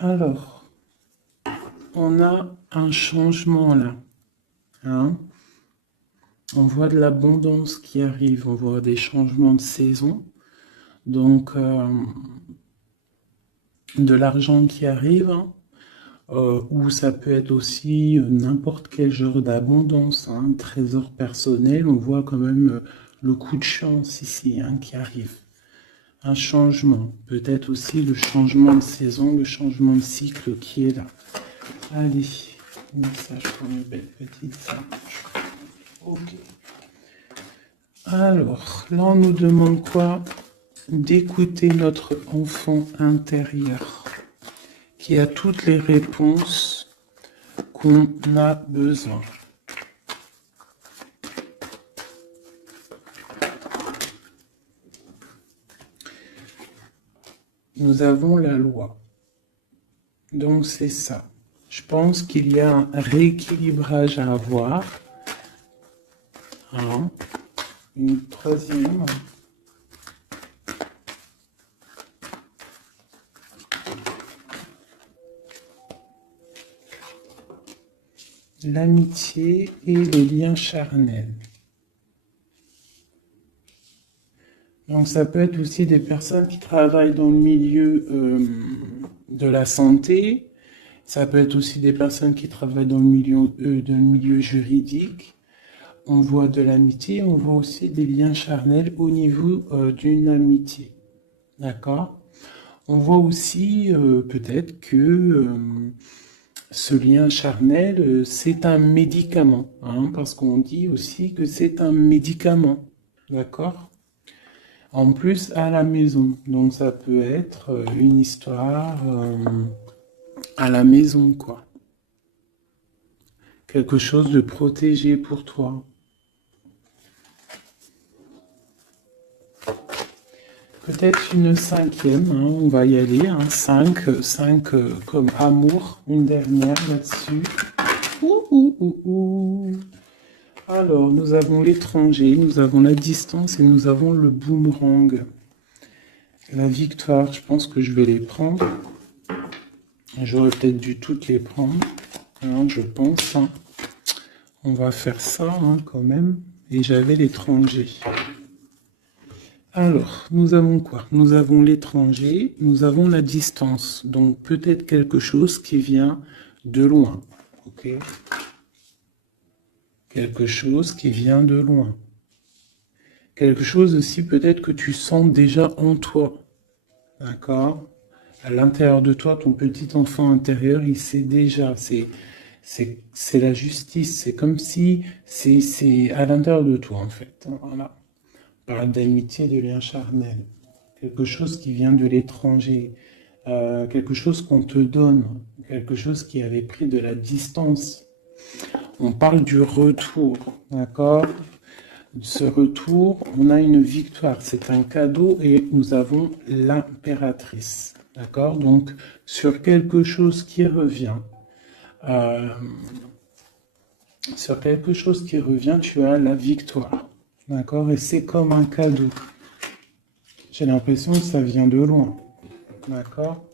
Alors, on a un changement là. Hein. On voit de l'abondance qui arrive, on voit des changements de saison. Donc, de l'argent qui arrive, hein, ou ça peut être aussi n'importe quel genre d'abondance, hein, trésor personnel. On voit quand même le coup de chance ici hein, qui arrive. Un changement, peut-être aussi le changement de saison, le changement de cycle qui est là. Allez, message pour une belle petite sage. Ok. Alors, là on nous demande quoi? D'écouter notre enfant intérieur qui a toutes les réponses qu'on a besoin. Nous avons la loi. Donc c'est ça. Je pense qu'il y a un rééquilibrage à avoir. Hein. Une troisième. L'amitié et les liens charnels. Donc ça peut être aussi des personnes qui travaillent dans le milieu de la santé. Ça peut être aussi des personnes qui travaillent dans le milieu juridique. On voit de l'amitié, on voit aussi des liens charnels au niveau d'une amitié. D'accord? On voit aussi peut-être que ce lien charnel, c'est un médicament. Hein, parce qu'on dit aussi que c'est un médicament. D'accord? En plus, à la maison. Donc ça peut être une histoire à la maison, quoi. Quelque chose de protégé pour toi. Peut-être une cinquième, hein, on va y aller, hein, 5 comme amour, une dernière là-dessus. Alors, nous avons l'étranger, nous avons la distance et nous avons le boomerang. La victoire, je pense que je vais les prendre. J'aurais peut-être dû toutes les prendre, hein, je pense. Hein. On va faire ça hein, quand même. Et j'avais l'étranger. Alors, nous avons quoi? Nous avons l'étranger, nous avons la distance. Donc, peut-être quelque chose qui vient de loin. Ok? Quelque chose qui vient de loin. Quelque chose aussi peut-être que tu sens déjà en toi. D'accord? À l'intérieur de toi, ton petit enfant intérieur, il sait déjà. C'est la justice. C'est comme si c'est à l'intérieur de toi, en fait. Voilà. On parle d'amitié, de lien charnel. Quelque chose qui vient de l'étranger. Quelque chose qu'on te donne. Quelque chose qui avait pris de la distance. On parle du retour. D'accord? Ce retour, on a une victoire. C'est un cadeau et nous avons l'impératrice. D'accord? Donc, sur quelque chose qui revient, euh, tu as la victoire. D'accord? Et c'est comme un cadeau. J'ai l'impression que ça vient de loin. D'accord?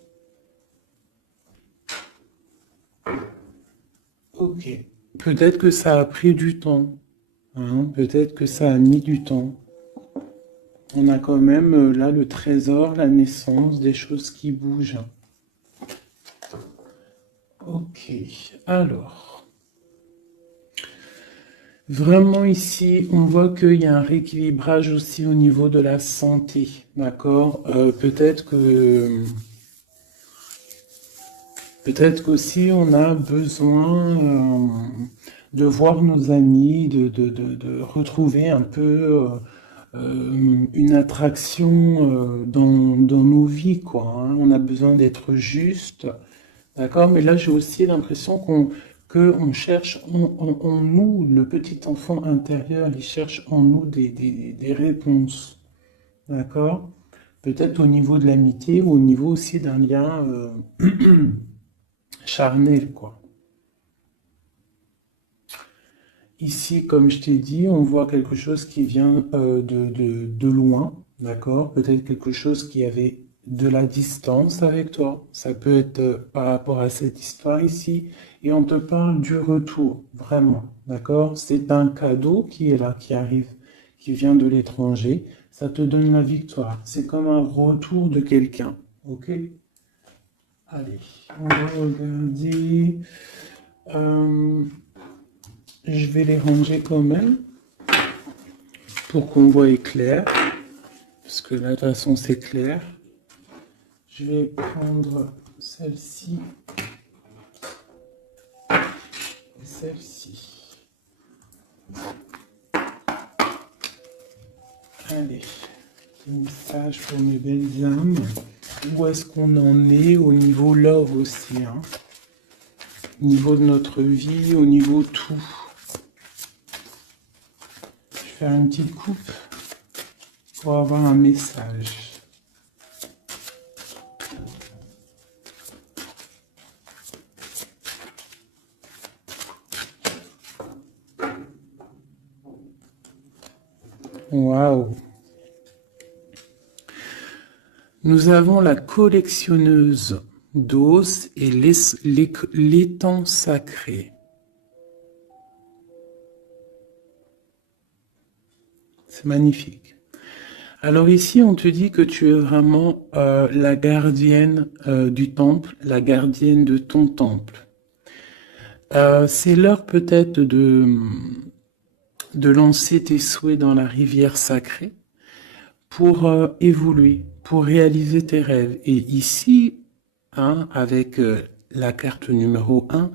Ok. Peut-être que ça a pris du temps. Hein? Peut-être que ça a mis du temps. On a quand même là le trésor, la naissance, des choses qui bougent. Ok, alors, vraiment ici, on voit qu'il y a un rééquilibrage aussi au niveau de la santé, d'accord? Peut-être qu'aussi on a besoin de voir nos amis, de retrouver un peu une attraction dans nos vies, quoi. Hein. On a besoin d'être juste. D'accord? Mais là, j'ai aussi l'impression qu'on cherche en nous, le petit enfant intérieur, il cherche en nous des réponses. D'accord? Peut-être au niveau de l'amitié ou au niveau aussi d'un lien charnel, quoi. Ici, comme je t'ai dit, on voit quelque chose qui vient de loin, d'accord? Peut-être quelque chose qui avait de la distance avec toi. Ça peut être par rapport à cette histoire ici. Et on te parle du retour, vraiment. D'accord? C'est un cadeau qui est là, qui arrive, qui vient de l'étranger. Ça te donne la victoire. C'est comme un retour de quelqu'un. Ok? Allez, on va regarder. Je vais les ranger quand même pour qu'on voie clair. Parce que là, de toute façon, c'est clair. Je vais prendre celle-ci et celle-ci. Allez, petit message pour mes belles âmes. Où est-ce qu'on en est au niveau love aussi, hein? Au niveau de notre vie, au niveau tout. Je vais faire une petite coupe pour avoir un message. Waouh! Nous avons la collectionneuse d'os et l'étang sacré. C'est magnifique. Alors ici, on te dit que tu es vraiment la gardienne du temple, la gardienne de ton temple. C'est l'heure peut-être de lancer tes souhaits dans la rivière sacrée pour évoluer, pour réaliser tes rêves. Et ici, hein, avec la carte numéro 1,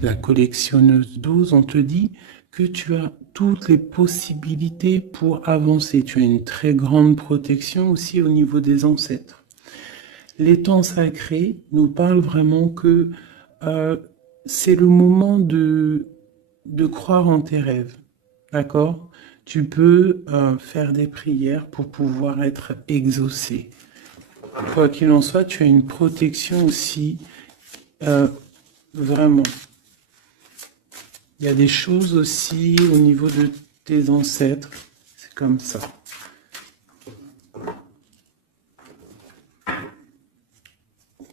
la collectionneuse 12, on te dit que tu as toutes les possibilités pour avancer. Tu as une très grande protection aussi au niveau des ancêtres. L'étang sacré nous parle vraiment que c'est le moment de croire en tes rêves. D'accord? Tu peux faire des prières pour pouvoir être exaucé. Quoi qu'il en soit, tu as une protection aussi, vraiment. Il y a des choses aussi au niveau de tes ancêtres. C'est comme ça.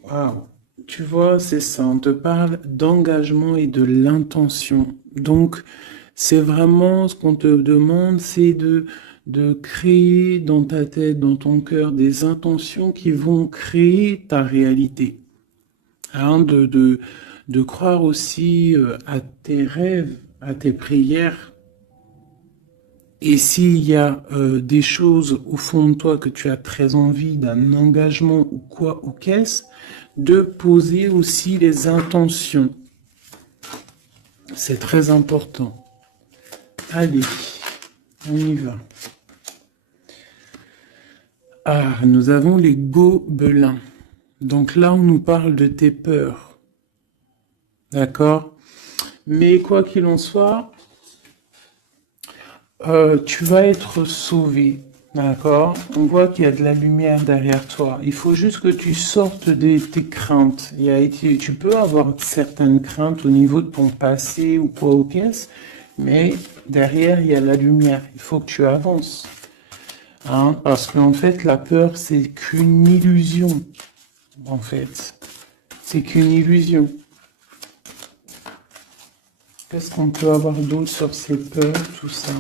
Waouh! Tu vois, c'est ça. On te parle d'engagement et de l'intention. Donc, c'est vraiment ce qu'on te demande, c'est de créer dans ta tête, dans ton cœur, des intentions qui vont créer ta réalité. Hein, de croire aussi à tes rêves, à tes prières. Et s'il y a des choses au fond de toi que tu as très envie, d'un engagement ou quoi, ou qu'est-ce, de poser aussi les intentions. C'est très important. Allez, on y va. Ah, nous avons les gobelins. Donc là, on nous parle de tes peurs. D'accord? Mais quoi qu'il en soit, tu vas être sauvé. D'accord? On voit qu'il y a de la lumière derrière toi. Il faut juste que tu sortes de tes craintes. Tu peux avoir certaines craintes au niveau de ton passé ou quoi ou qu'est-ce, mais derrière, il y a la lumière. Il faut que tu avances. Hein? Parce qu'en fait, la peur, c'est qu'une illusion. En fait, c'est qu'une illusion. Qu'est-ce qu'on peut avoir d'autre sur ces peurs, tout ça?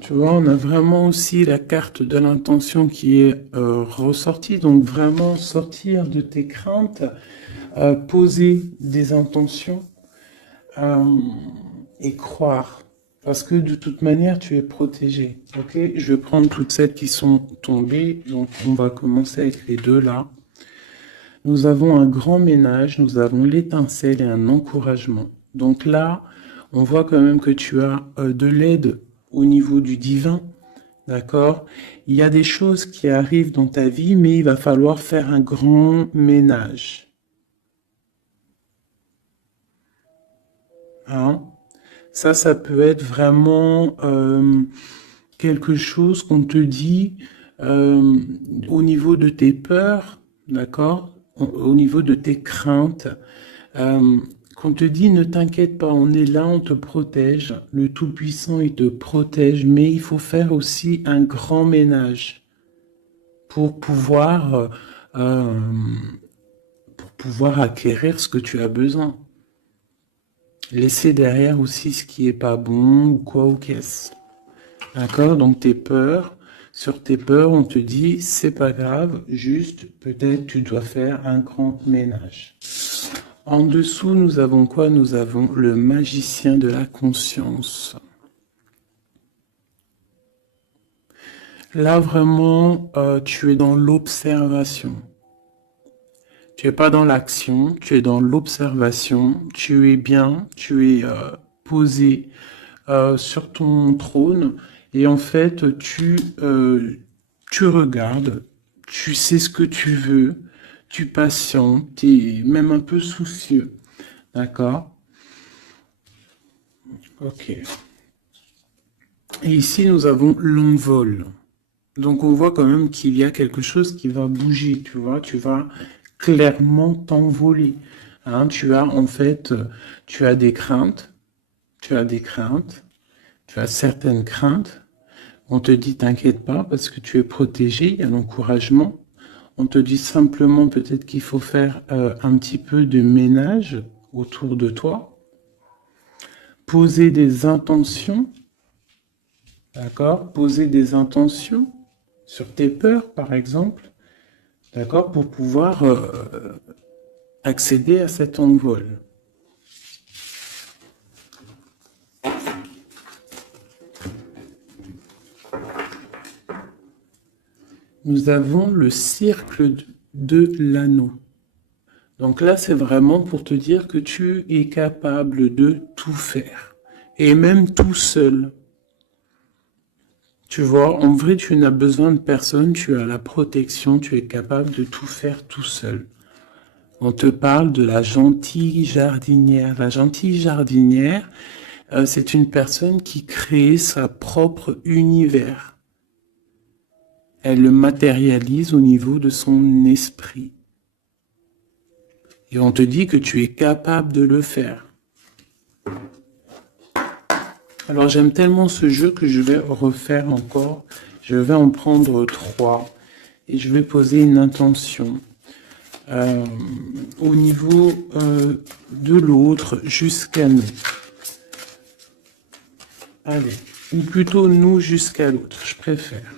Tu vois, on a vraiment aussi la carte de l'intention qui est ressortie. Donc vraiment sortir de tes craintes, poser des intentions et croire. Parce que de toute manière, tu es protégé. Ok? Je vais prendre toutes celles qui sont tombées. Donc on va commencer avec les deux là. Nous avons un grand ménage, nous avons l'étincelle et un encouragement. Donc là, on voit quand même que tu as de l'aide au niveau du divin, d'accord? Il y a des choses qui arrivent dans ta vie, mais il va falloir faire un grand ménage. Hein? Ça peut être vraiment quelque chose qu'on te dit au niveau de tes peurs, d'accord? Au niveau de tes craintes. Qu'on te dit, ne t'inquiète pas, on est là, on te protège. Le Tout-Puissant, il te protège, mais il faut faire aussi un grand ménage. pour euh, pour pouvoir acquérir ce que tu as besoin. Laisser derrière aussi ce qui est pas bon ou quoi ou qu'est-ce. D'accord? Donc tes peurs, sur tes peurs, on te dit c'est pas grave, juste peut-être tu dois faire un grand ménage. En dessous, nous avons quoi? Nous avons le magicien de la conscience. Là, vraiment, tu es dans l'observation. Tu es pas dans l'action, tu es dans l'observation. Tu es bien, tu es posé sur ton trône. Et en fait, tu regardes, tu sais ce que tu veux, tu patientes, tu es même un peu soucieux. D'accord? Ok. Et ici, nous avons l'envol. Donc, on voit quand même qu'il y a quelque chose qui va bouger, tu vois. Tu vas clairement t'envoler. Hein, tu as, en fait, tu as des craintes. Tu as des craintes. Tu as certaines craintes. On te dit, t'inquiète pas, parce que tu es protégé, il y a l'encouragement. On te dit simplement peut-être qu'il faut faire un petit peu de ménage autour de toi. Poser des intentions. D'accord? Poser des intentions sur tes peurs, par exemple, d'accord, pour pouvoir accéder à cet envol. Nous avons le cercle de l'anneau. Donc là, c'est vraiment pour te dire que tu es capable de tout faire, et même tout seul. Tu vois, en vrai, tu n'as besoin de personne, tu as la protection, tu es capable de tout faire tout seul. On te parle de la gentille jardinière. La gentille jardinière, c'est une personne qui crée sa propre univers. Elle le matérialise au niveau de son esprit. Et on te dit que tu es capable de le faire. Alors j'aime tellement ce jeu que je vais refaire encore. Je vais en prendre 3 et je vais poser une intention au niveau de l'autre jusqu'à nous. Allez, ou plutôt nous jusqu'à l'autre, je préfère.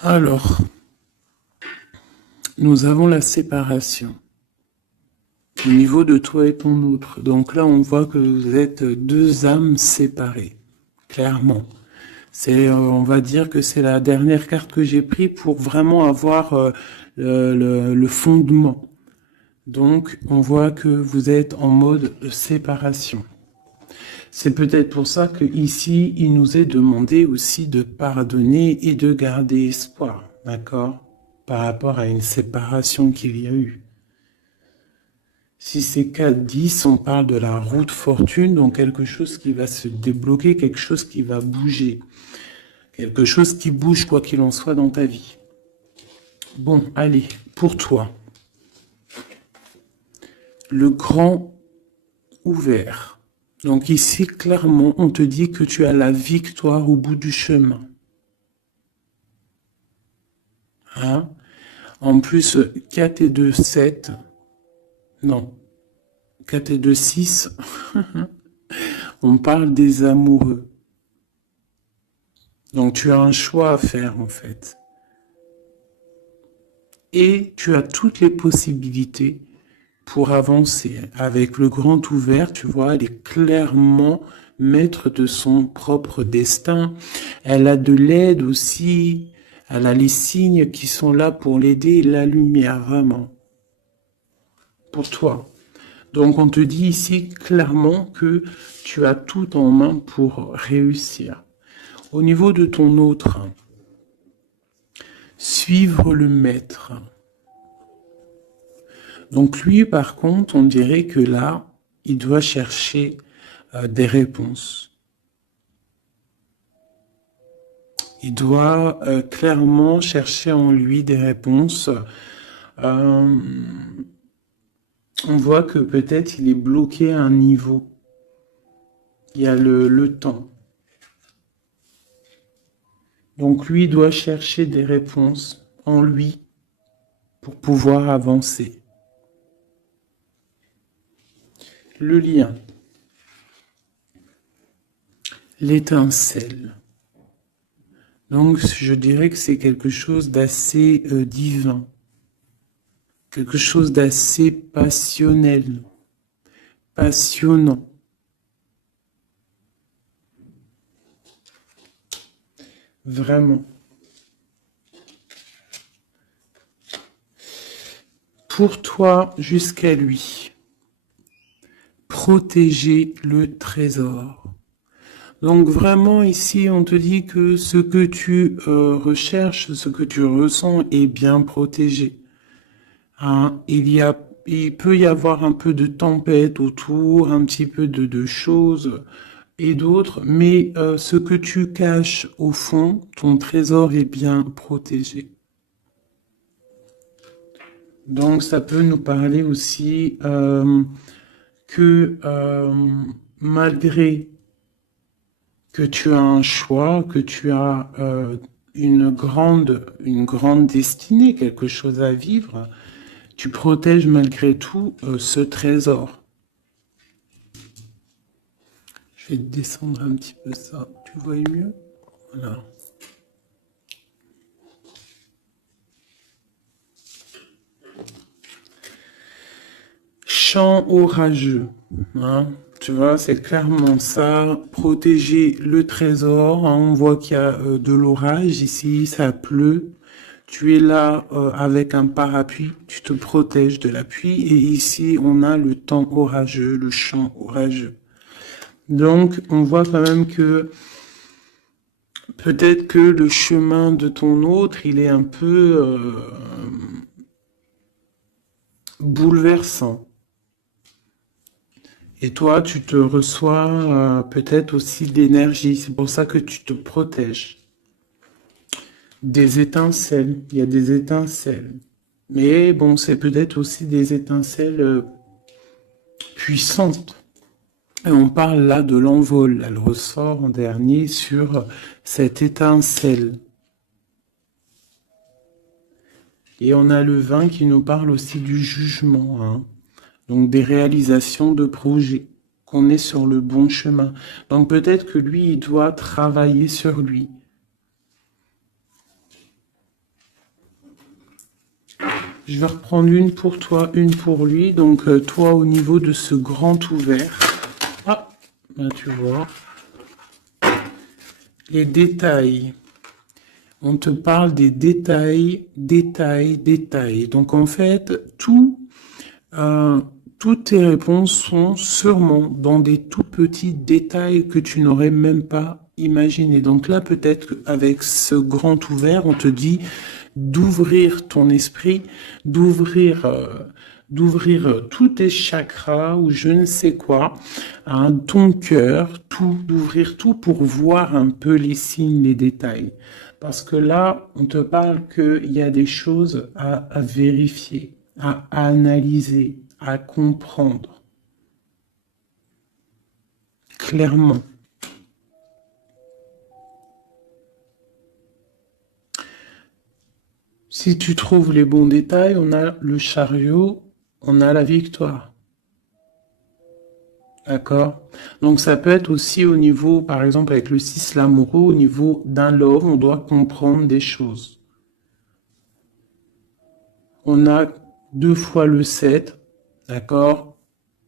Alors, nous avons la séparation au niveau de toi et ton autre. Donc là, on voit que vous êtes deux âmes séparées, clairement. C'est, on va dire que c'est la dernière carte que j'ai prise pour vraiment avoir le fondement. Donc, on voit que vous êtes en mode séparation. C'est peut-être pour ça que ici, il nous est demandé aussi de pardonner et de garder espoir, d'accord, par rapport à une séparation qu'il y a eu. Si c'est 4-10, on parle de la route fortune, donc quelque chose qui va se débloquer, quelque chose qui va bouger. Quelque chose qui bouge quoi qu'il en soit dans ta vie. Bon, allez, pour toi. Le grand ouvert. Donc ici, clairement, on te dit que tu as la victoire au bout du chemin. Hein? En plus, 4 et 2, 7. Non. 4 et 2, 6. On parle des amoureux. Donc tu as un choix à faire en fait. Et tu as toutes les possibilités pour avancer. Avec le grand ouvert, tu vois, elle est clairement maître de son propre destin. Elle a de l'aide aussi. Elle a les signes qui sont là pour l'aider, la lumière, vraiment. Pour toi. Donc on te dit ici clairement que tu as tout en main pour réussir. Au niveau de ton autre, suivre le maître. Donc lui, par contre, on dirait que là, il doit chercher des réponses. Il doit clairement chercher en lui des réponses. On voit que peut-être il est bloqué à un niveau. Il y a le temps. Donc lui doit chercher des réponses en lui pour pouvoir avancer. Le lien. L'étincelle. Donc je dirais que c'est quelque chose d'assez divin. Quelque chose d'assez passionnel. Passionnant. Vraiment. Pour toi jusqu'à lui. Protéger le trésor. Donc vraiment ici on te dit que ce que tu recherches, ce que tu ressens est bien protégé. Hein, il peut y avoir un peu de tempête autour, un petit peu de choses et d'autres, mais ce que tu caches au fond, ton trésor est bien protégé. Donc ça peut nous parler aussi que malgré que tu as un choix, que tu as une grande destinée, quelque chose à vivre, tu protèges malgré tout ce trésor. Je vais descendre un petit peu ça. Tu vois mieux? Voilà. Chant orageux. Hein? Tu vois, c'est clairement ça. Protéger le trésor. Hein? On voit qu'il y a de l'orage ici, ça pleut. Tu es là avec un parapluie, tu te protèges de la pluie. Et ici, on a le temps orageux, le chant orageux. Donc, on voit quand même que peut-être que le chemin de ton autre, il est un peu bouleversant. Et toi, tu te reçois peut-être aussi d'énergie. C'est pour ça que tu te protèges. Des étincelles. Il y a des étincelles. Mais bon, c'est peut-être aussi des étincelles puissantes. Et on parle là de l'envol. Elle ressort en dernier sur cette étincelle. Et on a le 20 qui nous parle aussi du jugement. Hein. Donc des réalisations de projets, qu'on est sur le bon chemin. Donc peut-être que lui, il doit travailler sur lui. Je vais reprendre une pour toi, une pour lui. Donc toi, au niveau de ce grand ouvert. Ah, là tu vois. Les détails. On te parle des détails, détails. Donc en fait, toutes tes réponses sont sûrement dans des tout petits détails que tu n'aurais même pas imaginé. Donc là, peut-être qu'avec ce grand ouvert, on te dit d'ouvrir ton esprit, d'ouvrir tous tes chakras ou je ne sais quoi, hein, ton cœur, tout, d'ouvrir tout pour voir un peu les signes, les détails. Parce que là, on te parle qu'il y a des choses à vérifier, à analyser, à comprendre. Clairement. Si tu trouves les bons détails, on a le chariot, on a la victoire. D'accord? Donc ça peut être aussi au niveau, par exemple avec le 6 l'amoureux, au niveau d'un love, on doit comprendre des choses. On a 2 fois le 7, d'accord?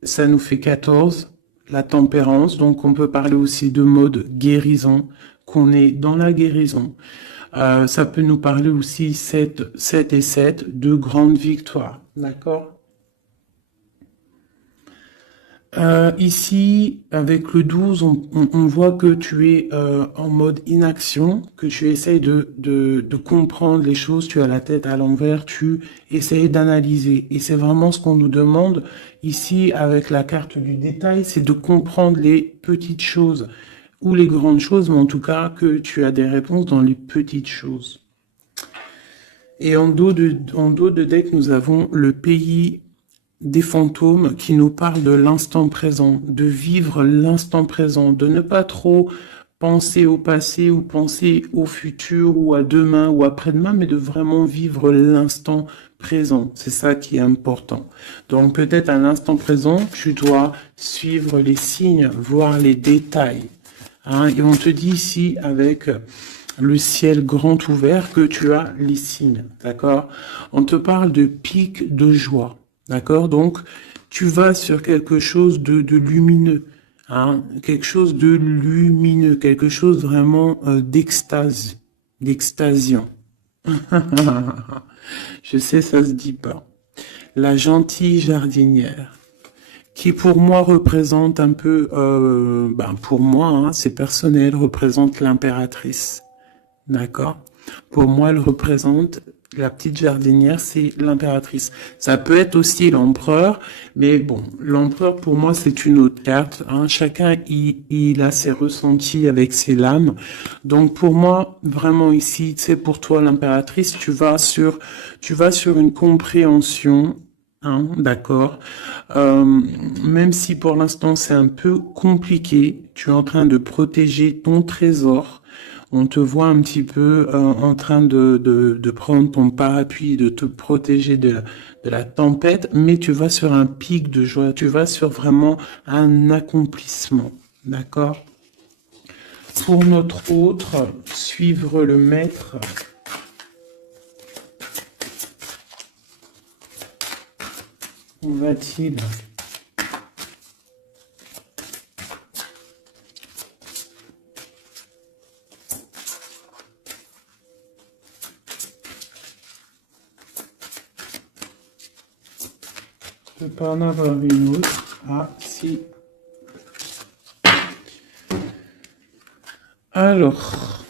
Ça nous fait 14, la tempérance, donc on peut parler aussi de mode guérison, qu'on est dans la guérison. Ça peut nous parler aussi 7 et 7, de grandes victoires, d'accord? Ici, avec le 12, on voit que tu es en mode inaction, que tu essayes de comprendre les choses, tu as la tête à l'envers, tu essayes d'analyser. Et c'est vraiment ce qu'on nous demande ici avec la carte du détail, c'est de comprendre les petites choses ou les grandes choses, mais en tout cas que tu as des réponses dans les petites choses. Et en dos de deck, nous avons le pays des fantômes qui nous parlent de l'instant présent, de vivre l'instant présent, de ne pas trop penser au passé ou penser au futur ou à demain ou après-demain, mais de vraiment vivre l'instant présent. C'est ça qui est important. Donc peut-être à l'instant présent, tu dois suivre les signes, voir les détails. Hein, et on te dit ici avec le ciel grand ouvert que tu as les signes, d'accord? On te parle de pic de joie, d'accord? Donc, tu vas sur quelque chose de lumineux, hein? Quelque chose de lumineux, quelque chose vraiment d'extase, d'extasiant. Je sais, ça se dit pas. La gentille jardinière, qui pour moi représente un peu, pour moi, hein, c'est personnel, représente l'impératrice. D'accord? Pour moi, elle représente la petite jardinière, c'est l'impératrice. Ça peut être aussi l'empereur, mais bon, l'empereur pour moi c'est une autre carte. Hein. Chacun il a ses ressentis avec ses lames. Donc pour moi, vraiment ici, c'est pour toi l'impératrice, tu vas sur une compréhension. Hein, d'accord. Même si pour l'instant c'est un peu compliqué, tu es en train de protéger ton trésor. On te voit un petit peu en train de prendre ton parapluie, de te protéger de la tempête, mais tu vas sur un pic de joie, tu vas sur vraiment un accomplissement, d'accord? Pour notre autre, suivre le maître. Où va-t-il? Je peux pas en avoir une autre. Ah, si. Alors,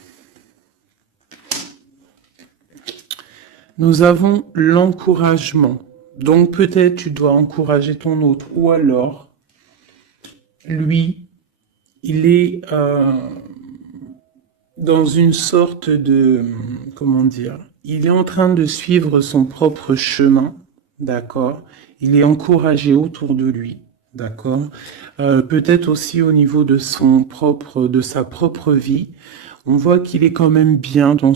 nous avons l'encouragement. Donc peut-être tu dois encourager ton autre. Ou alors, lui, il est dans une sorte de... Comment dire? Il est en train de suivre son propre chemin. D'accord? Il est encouragé autour de lui. D'accord? Peut-être aussi au niveau de de sa propre vie. On voit qu'il est quand même bien dans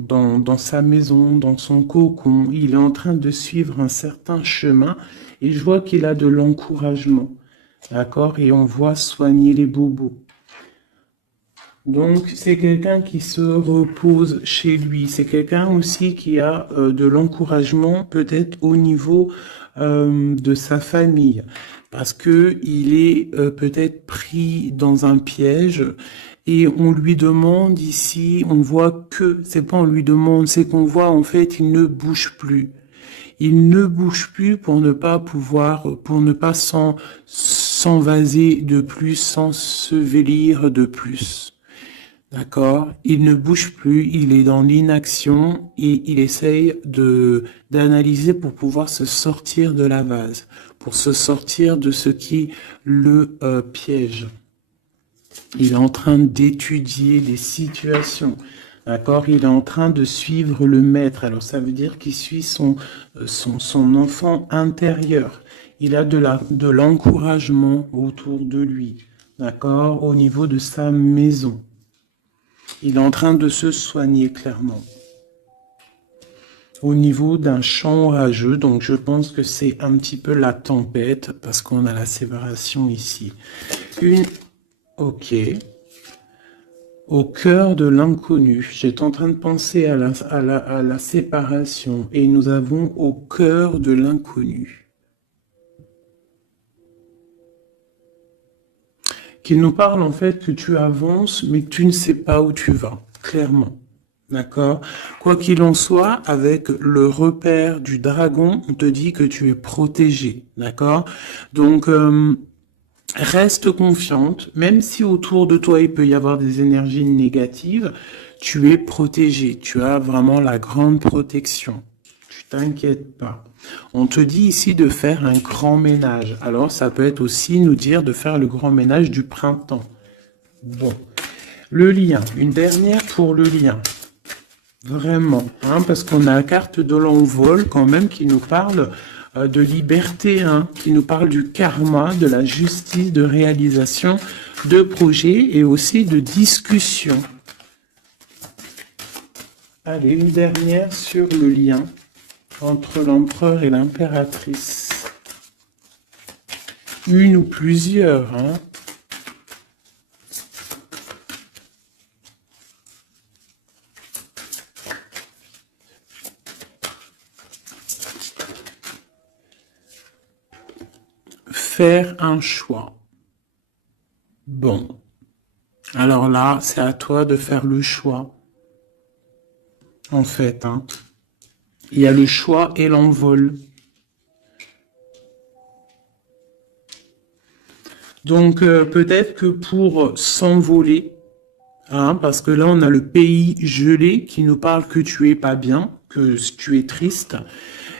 dans sa maison, dans son cocon. Il est en train de suivre un certain chemin et je vois qu'il a de l'encouragement. D'accord? Et on voit soigner les bobos. Donc, c'est quelqu'un qui se repose chez lui. C'est quelqu'un aussi qui a de l'encouragement, peut-être au niveau de sa famille, parce que il est peut-être pris dans un piège et on lui demande ici, on voit que, c'est pas on lui demande, c'est qu'on voit en fait, il ne bouge plus. Il ne bouge plus pour ne pas pour ne pas s'envaser de plus, s'ensevelir de plus. D'accord? Il ne bouge plus, il est dans l'inaction et il essaye d'analyser pour pouvoir se sortir de la vase, pour se sortir de ce qui le piège. Il est en train d'étudier les situations. D'accord? Il est en train de suivre le maître. Alors ça veut dire qu'il suit son enfant intérieur. Il a de l'encouragement autour de lui. D'accord? Au niveau de sa maison. Il est en train de se soigner clairement. Au niveau d'un champ orageux, donc je pense que c'est un petit peu la tempête, parce qu'on a la séparation ici. Ok. Au cœur de l'inconnu. J'étais en train de penser à la séparation, et nous avons au cœur de l'inconnu. Qui nous parle en fait que tu avances, mais que tu ne sais pas où tu vas, clairement. D'accord? Quoi qu'il en soit, avec le repère du dragon, on te dit que tu es protégé. D'accord? Donc, Reste confiante, même si autour de toi il peut y avoir des énergies négatives, tu es protégé, tu as vraiment la grande protection. Tu t'inquiètes pas. On te dit ici de faire un grand ménage. Alors ça peut être aussi nous dire de faire le grand ménage du printemps. Bon, le lien, une dernière pour le lien. Vraiment, hein, parce qu'on a la carte de l'envol quand même qui nous parle de liberté, hein, qui nous parle du karma, de la justice, de réalisation, de projets et aussi de discussion. Allez, une dernière sur le lien entre l'empereur et l'impératrice. Une ou plusieurs, hein. Faire un choix. Bon. Alors là, c'est à toi de faire le choix. En fait, hein. Il y a le choix et l'envol. Donc, peut-être que pour s'envoler, hein, parce que là, on a le pays gelé qui nous parle que tu es pas bien, que tu es triste.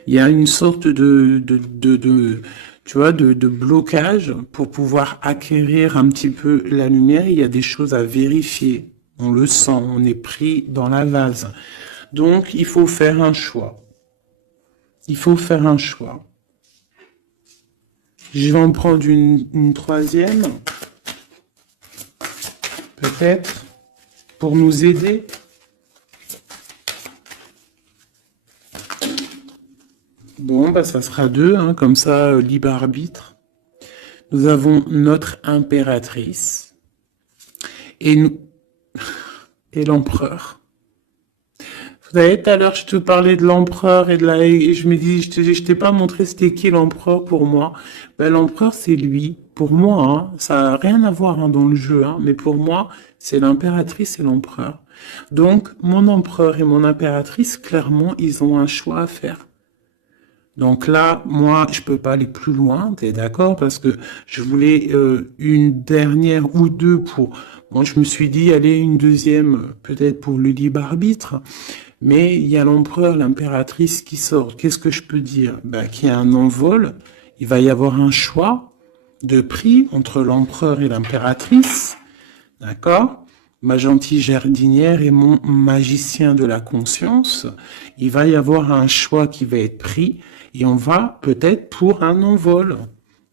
Il y a une sorte tu vois, de blocage pour pouvoir acquérir un petit peu la lumière. Il y a des choses à vérifier. On le sent, on est pris dans la vase. Donc, il faut faire un choix. Il faut faire un choix. Je vais en prendre une troisième. Peut-être. Pour nous aider. Bon, bah ça sera deux, hein, comme ça, libre arbitre. Nous avons notre impératrice et nous et l'empereur. Vous savez, tout à l'heure, je te parlais de l'empereur et je me dis, je t'ai pas montré c'était qui l'empereur pour moi. Ben, l'empereur, c'est lui. Pour moi, hein, ça a rien à voir hein, dans le jeu, hein, mais pour moi, c'est l'impératrice et l'empereur. Donc, mon empereur et mon impératrice, clairement, ils ont un choix à faire. Donc là, moi, je peux pas aller plus loin, t'es d'accord? Parce que je voulais une dernière ou deux pour... Moi, je me suis dit, allez, une deuxième, peut-être pour le libre arbitre. Mais il y a l'empereur, l'impératrice qui sort. Qu'est-ce que je peux dire? Ben, qu'il y a un envol. Il va y avoir un choix de prix entre l'empereur et l'impératrice. D'accord? Ma gentille jardinière et mon magicien de la conscience. Il va y avoir un choix qui va être pris et on va peut-être pour un envol.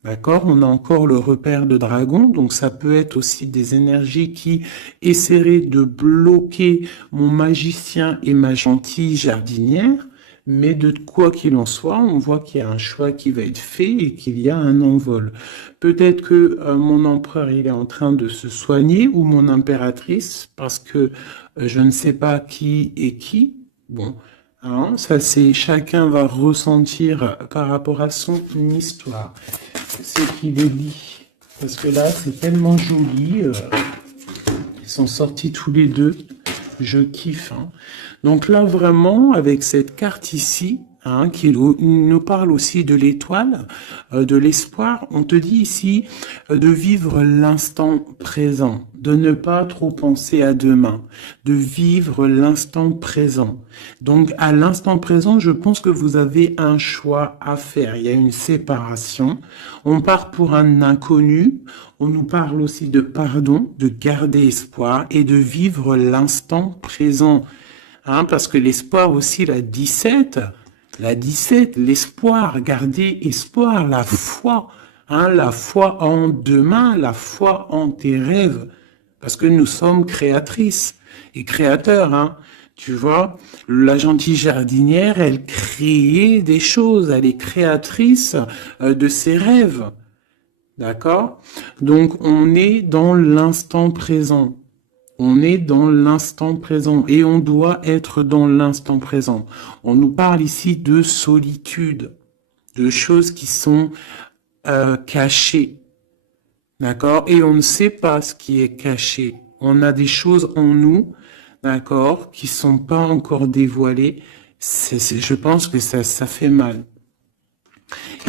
D'accord? On a encore le repère de dragon, donc ça peut être aussi des énergies qui essaieraient de bloquer mon magicien et ma gentille jardinière. Mais de quoi qu'il en soit, on voit qu'il y a un choix qui va être fait et qu'il y a un envol. Peut-être que mon empereur il est en train de se soigner ou mon impératrice parce que je ne sais pas qui est qui. Bon, hein, ça c'est chacun va ressentir par rapport à son histoire. Ce qu'il est dit. Parce que là c'est tellement joli. Ils sont sortis tous les deux. Je kiffe. Hein. Donc là, vraiment, avec cette carte ici, hein, qui nous parle aussi de l'étoile, de l'espoir, on te dit ici de vivre l'instant présent, de ne pas trop penser à demain, de vivre l'instant présent. Donc à l'instant présent, je pense que vous avez un choix à faire. Il y a une séparation. On part pour un inconnu. On nous parle aussi de pardon, de garder espoir et de vivre l'instant présent. Hein, parce que l'espoir aussi, la 17, l'espoir, garder espoir, la foi, hein, la foi en demain, la foi en tes rêves. Parce que nous sommes créatrices et créateurs, hein. Tu vois, la gentille jardinière, elle crée des choses, elle est créatrice de ses rêves. D'accord? Donc, on est dans l'instant présent. On est dans l'instant présent et on doit être dans l'instant présent. On nous parle ici de solitude, de choses qui sont cachées. D'accord? Et on ne sait pas ce qui est caché. On a des choses en nous, d'accord, qui sont pas encore dévoilées. Je pense que ça fait mal.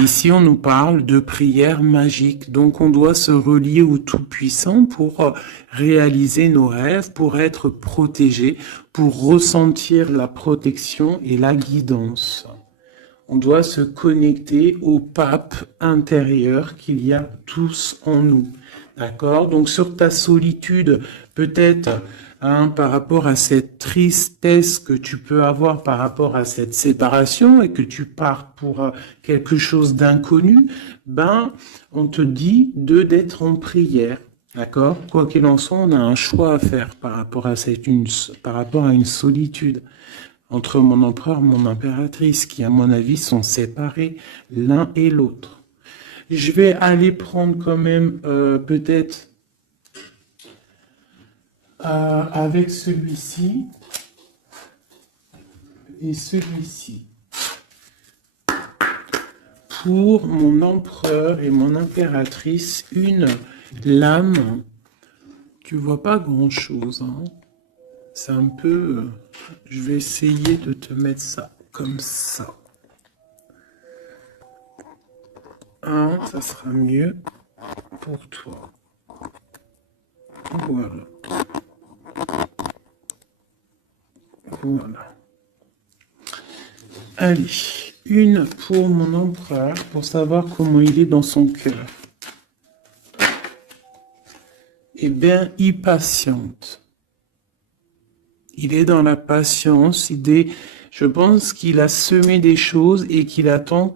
Ici, on nous parle de prière magique. Donc, on doit se relier au Tout-Puissant pour réaliser nos rêves, pour être protégé, pour ressentir la protection et la guidance. On doit se connecter au pape intérieur qu'il y a tous en nous. D'accord? Donc, sur ta solitude, peut-être, par rapport à cette tristesse que tu peux avoir par rapport à cette séparation et que tu pars pour quelque chose d'inconnu, on te dit d'être en prière. D'accord? Quoi qu'il en soit, on a un choix à faire par rapport à une solitude entre mon empereur et mon impératrice, qui, à mon avis, sont séparés l'un et l'autre. Je vais aller prendre quand même peut-être avec celui-ci et celui-ci. Pour mon empereur et mon impératrice, une lame. Tu vois pas grand-chose, hein. C'est un peu... je vais essayer de te mettre ça comme ça. Ça sera mieux pour toi. Voilà. Voilà. Allez, une pour mon empereur, pour savoir comment il est dans son cœur. Eh bien, il patiente. Il est dans la patience, je pense qu'il a semé des choses et qu'il attend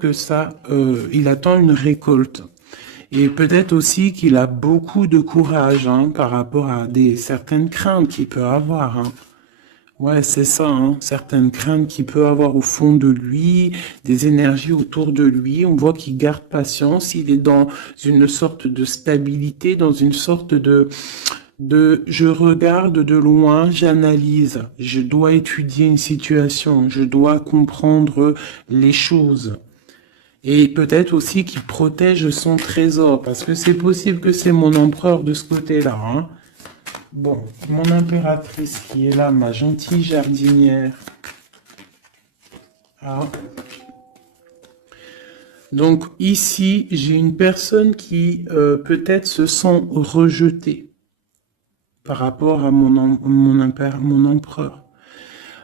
il attend une récolte. Et peut-être aussi qu'il a beaucoup de courage par rapport à certaines craintes qu'il peut avoir. Ouais, c'est ça, certaines craintes qu'il peut avoir au fond de lui, des énergies autour de lui. On voit qu'il garde patience, il est dans une sorte de stabilité, dans une sorte de je regarde de loin, j'analyse, je dois étudier une situation, je dois comprendre les choses. Et peut-être aussi qu'il protège son trésor, parce que c'est possible que c'est mon empereur de ce côté-là. Bon, mon impératrice qui est là, ma gentille jardinière. Donc ici, j'ai une personne qui peut-être se sent rejetée par rapport à mon empereur.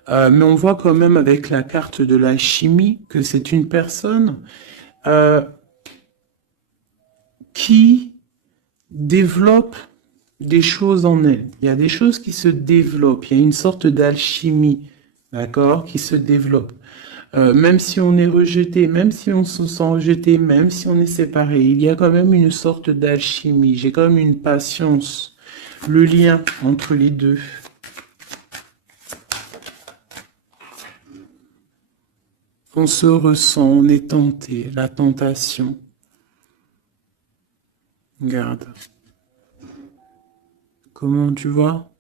Mais on voit quand même avec la carte de la chimie que c'est une personne qui développe des choses en elle. Il y a des choses qui se développent. Il y a une sorte d'alchimie, d'accord, qui se développe. Même si on est rejeté, même si on se sent rejeté, même si on est séparé, il y a quand même une sorte d'alchimie. J'ai quand même une patience. Le lien entre les deux. On se ressent, on est tenté, la tentation. Regarde. Comment tu vois?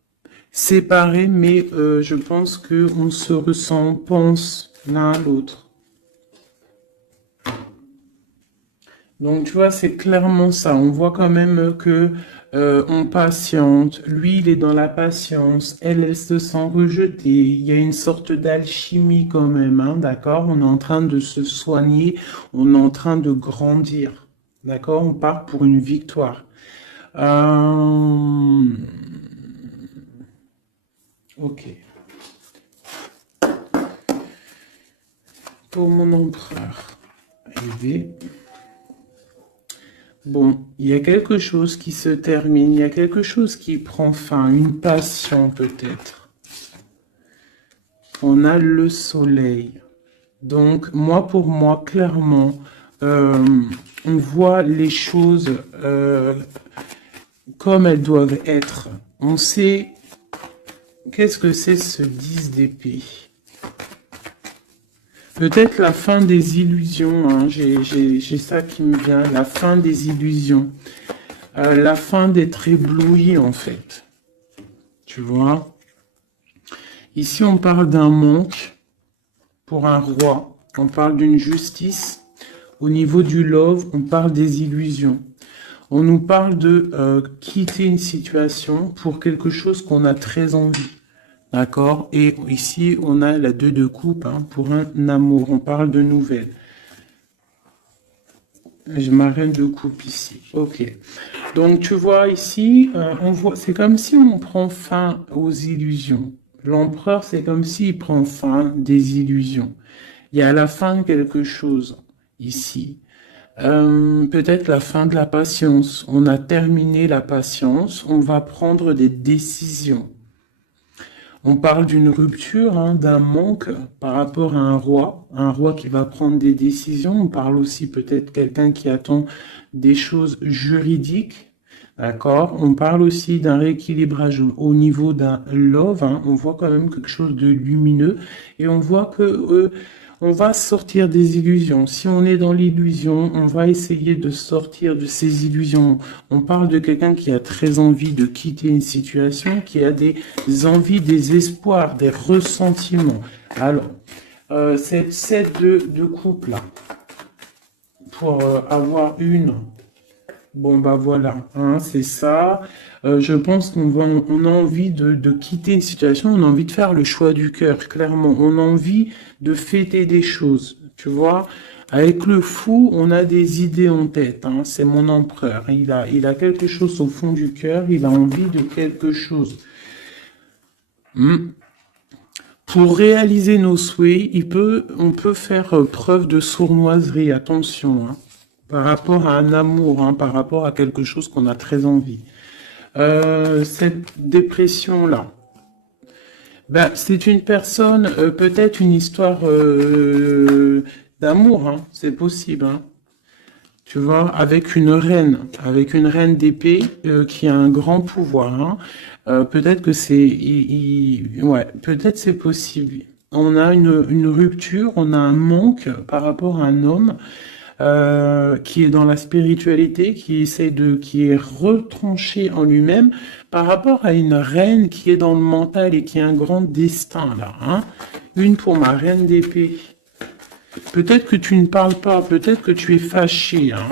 Séparés, mais je pense qu'on se ressent, on pense l'un à l'autre. Donc, tu vois, c'est clairement ça. On voit quand même que on patiente. Lui, il est dans la patience. Elle se sent rejetée. Il y a une sorte d'alchimie quand même, d'accord? On est en train de se soigner. On est en train de grandir. D'accord? On part pour une victoire. Ok. Pour mon empereur. Élevé. Bon, il y a quelque chose qui se termine, il y a quelque chose qui prend fin, une passion peut-être. On a le soleil. Donc, pour moi, clairement, on voit les choses comme elles doivent être. On sait qu'est-ce que c'est ce 10 d'épée. Peut-être la fin des illusions, j'ai ça qui me vient, la fin des illusions, la fin d'être ébloui en fait, tu vois. Ici on parle d'un manque pour un roi, on parle d'une justice, au niveau du love on parle des illusions. On nous parle de quitter une situation pour quelque chose qu'on a très envie. D'accord? Et ici, on a la 2 de coupe pour un amour. On parle de nouvelles. J'ai ma reine de coupe ici. Ok. Donc, tu vois ici, on voit, c'est comme si on prend fin aux illusions. L'empereur, c'est comme s'il prend fin des illusions. Il y a la fin de quelque chose ici. Peut-être la fin de la patience. On a terminé la patience. On va prendre des décisions. On parle d'une rupture, hein, d'un manque par rapport à un roi qui va prendre des décisions. On parle aussi peut-être quelqu'un qui attend des choses juridiques, d'accord? On parle aussi d'un rééquilibrage au niveau d'un love, hein. On voit quand même quelque chose de lumineux et on voit que on va sortir des illusions. Si on est dans l'illusion, on va essayer de sortir de ces illusions. On parle de quelqu'un qui a très envie de quitter une situation, qui a des envies, des espoirs, des ressentiments. Alors, cette set de couple là, pour avoir une, bon bah voilà, hein, c'est ça. Je pense on a envie de quitter une situation, on a envie de faire le choix du cœur, clairement. On a envie de fêter des choses, tu vois. Avec le fou, on a des idées en tête, hein. C'est mon empereur. Il a quelque chose au fond du cœur, il a envie de quelque chose. Pour réaliser nos souhaits, on peut faire preuve de sournoiserie, attention, hein, par rapport à un amour, hein, par rapport à quelque chose qu'on a très envie. Cette dépression-là, ben, c'est une personne, peut-être une histoire d'amour, hein, c'est possible, hein. Tu vois, avec une reine d'épée qui a un grand pouvoir, hein. Peut-être que ouais, peut-être c'est possible. On a une rupture, on a un manque par rapport à un homme qui est dans la spiritualité, qui est retranché en lui-même par rapport à une reine qui est dans le mental et qui a un grand destin là, hein. Une pour ma reine d'épée. Peut-être que tu ne parles pas, peut-être que tu es fâché, hein.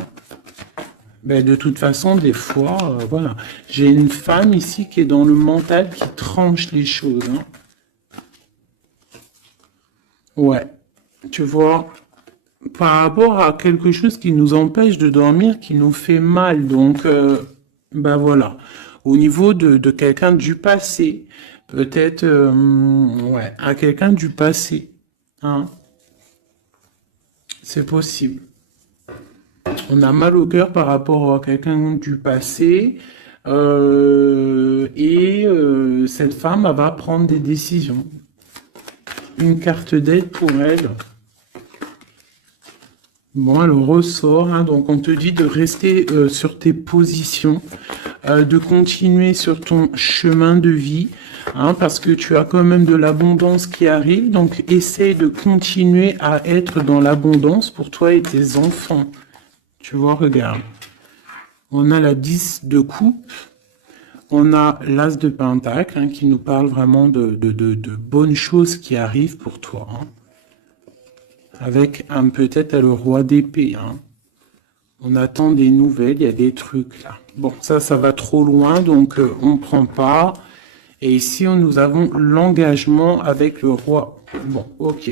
Ben, de toute façon, des fois, voilà. J'ai une femme ici qui est dans le mental, qui tranche les choses, hein. Ouais, tu vois, par rapport à quelque chose qui nous empêche de dormir, qui nous fait mal. Donc, ben voilà. Au niveau de quelqu'un du passé, peut-être, ouais, à quelqu'un du passé, hein. C'est possible. On a mal au cœur par rapport à quelqu'un du passé. Cette femme, elle va prendre des décisions. Une carte d'aide pour elle. Bon, elle ressort, hein, donc on te dit de rester sur tes positions, de continuer sur ton chemin de vie, hein, parce que tu as quand même de l'abondance qui arrive, donc essaye de continuer à être dans l'abondance pour toi et tes enfants. Tu vois, regarde. On a la 10 de coupe, on a l'as de pentacle, hein, qui nous parle vraiment de bonnes choses qui arrivent pour toi, hein. Avec peut-être le roi d'épée, hein. On attend des nouvelles, il y a des trucs là. Bon, ça va trop loin, donc on prend pas. Et ici, nous avons l'engagement avec le roi. Bon, ok.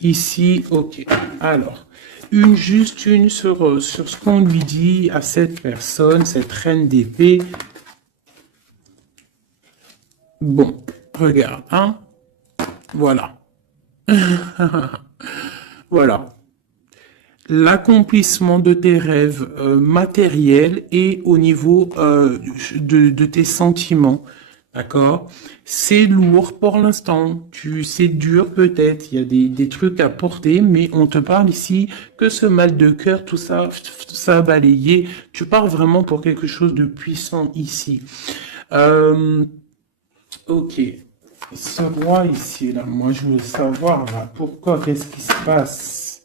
Ici, ok. Alors, juste une sur ce qu'on lui dit à cette personne, cette reine d'épée. Bon, regarde, hein. Voilà. Voilà. L'accomplissement de tes rêves matériels et au niveau de tes sentiments. D'accord? C'est lourd pour l'instant. C'est dur peut-être. Il y a des trucs à porter, mais on te parle ici que ce mal de cœur, tout ça balayé. Tu parles vraiment pour quelque chose de puissant ici. Ok. Ce roi ici, là, moi je veux savoir là, pourquoi, qu'est-ce qui se passe?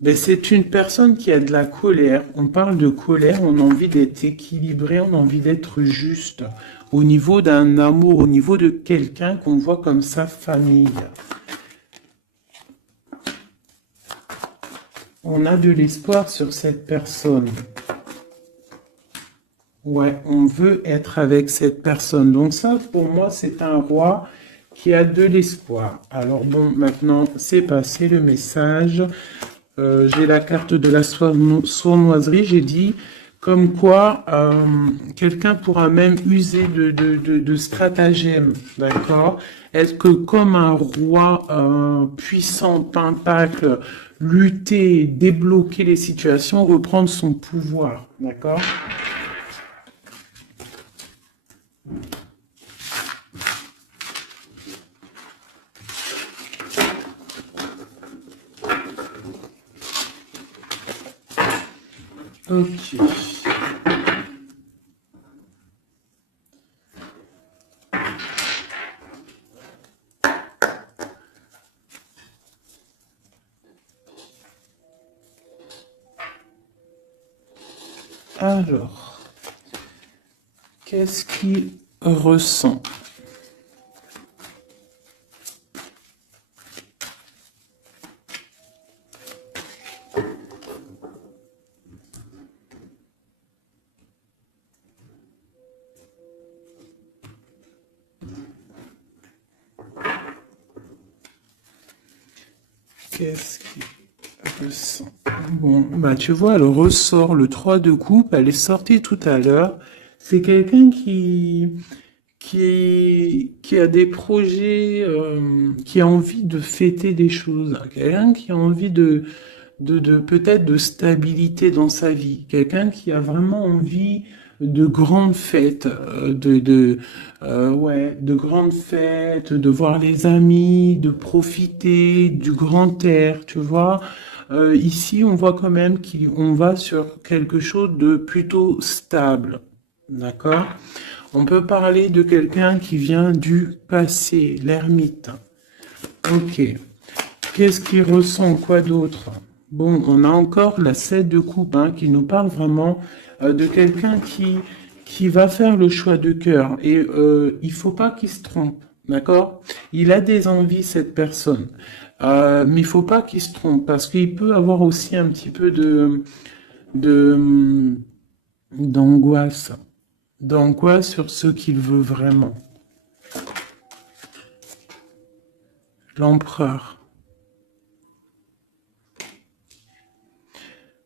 Ben, c'est une personne qui a de la colère. On parle de colère, on a envie d'être équilibré, on a envie d'être juste. Au niveau d'un amour, au niveau de quelqu'un qu'on voit comme sa famille. On a de l'espoir sur cette personne. Ouais, on veut être avec cette personne. Donc ça, pour moi, c'est un roi qui a de l'espoir. Alors bon, maintenant, c'est passé le message. j'ai la carte de la sournoiserie, j'ai dit comme quoi quelqu'un pourra même user de stratagèmes, d'accord? Est-ce que comme un roi puissant, pentacle, lutter, débloquer les situations, reprendre son pouvoir, d'accord? Ok. Alors, qu'est-ce qu'il ressent? Qu'est-ce qu'il ressent? Bon, bah tu vois, elle ressort le 3 de coupe, elle est sortie tout à l'heure. C'est quelqu'un qui a des projets, qui a envie de fêter des choses, quelqu'un qui a envie de peut-être de stabilité dans sa vie, quelqu'un qui a vraiment envie de grandes fêtes, ouais, de grandes fêtes, de voir les amis, de profiter du grand air, tu vois. Ici, on voit quand même qu'on va sur quelque chose de plutôt stable, d'accord? On peut parler de quelqu'un qui vient du passé, l'ermite. Ok. Qu'est-ce qu'il ressent? Quoi d'autre? Bon, on a encore la 7 de coupe hein, qui nous parle vraiment de quelqu'un qui va faire le choix de cœur. Et il faut pas qu'il se trompe, d'accord? Il a des envies, cette personne. Mais il faut pas qu'il se trompe parce qu'il peut avoir aussi un petit peu de, d'angoisse. D'angoisse sur ce qu'il veut vraiment. L'empereur.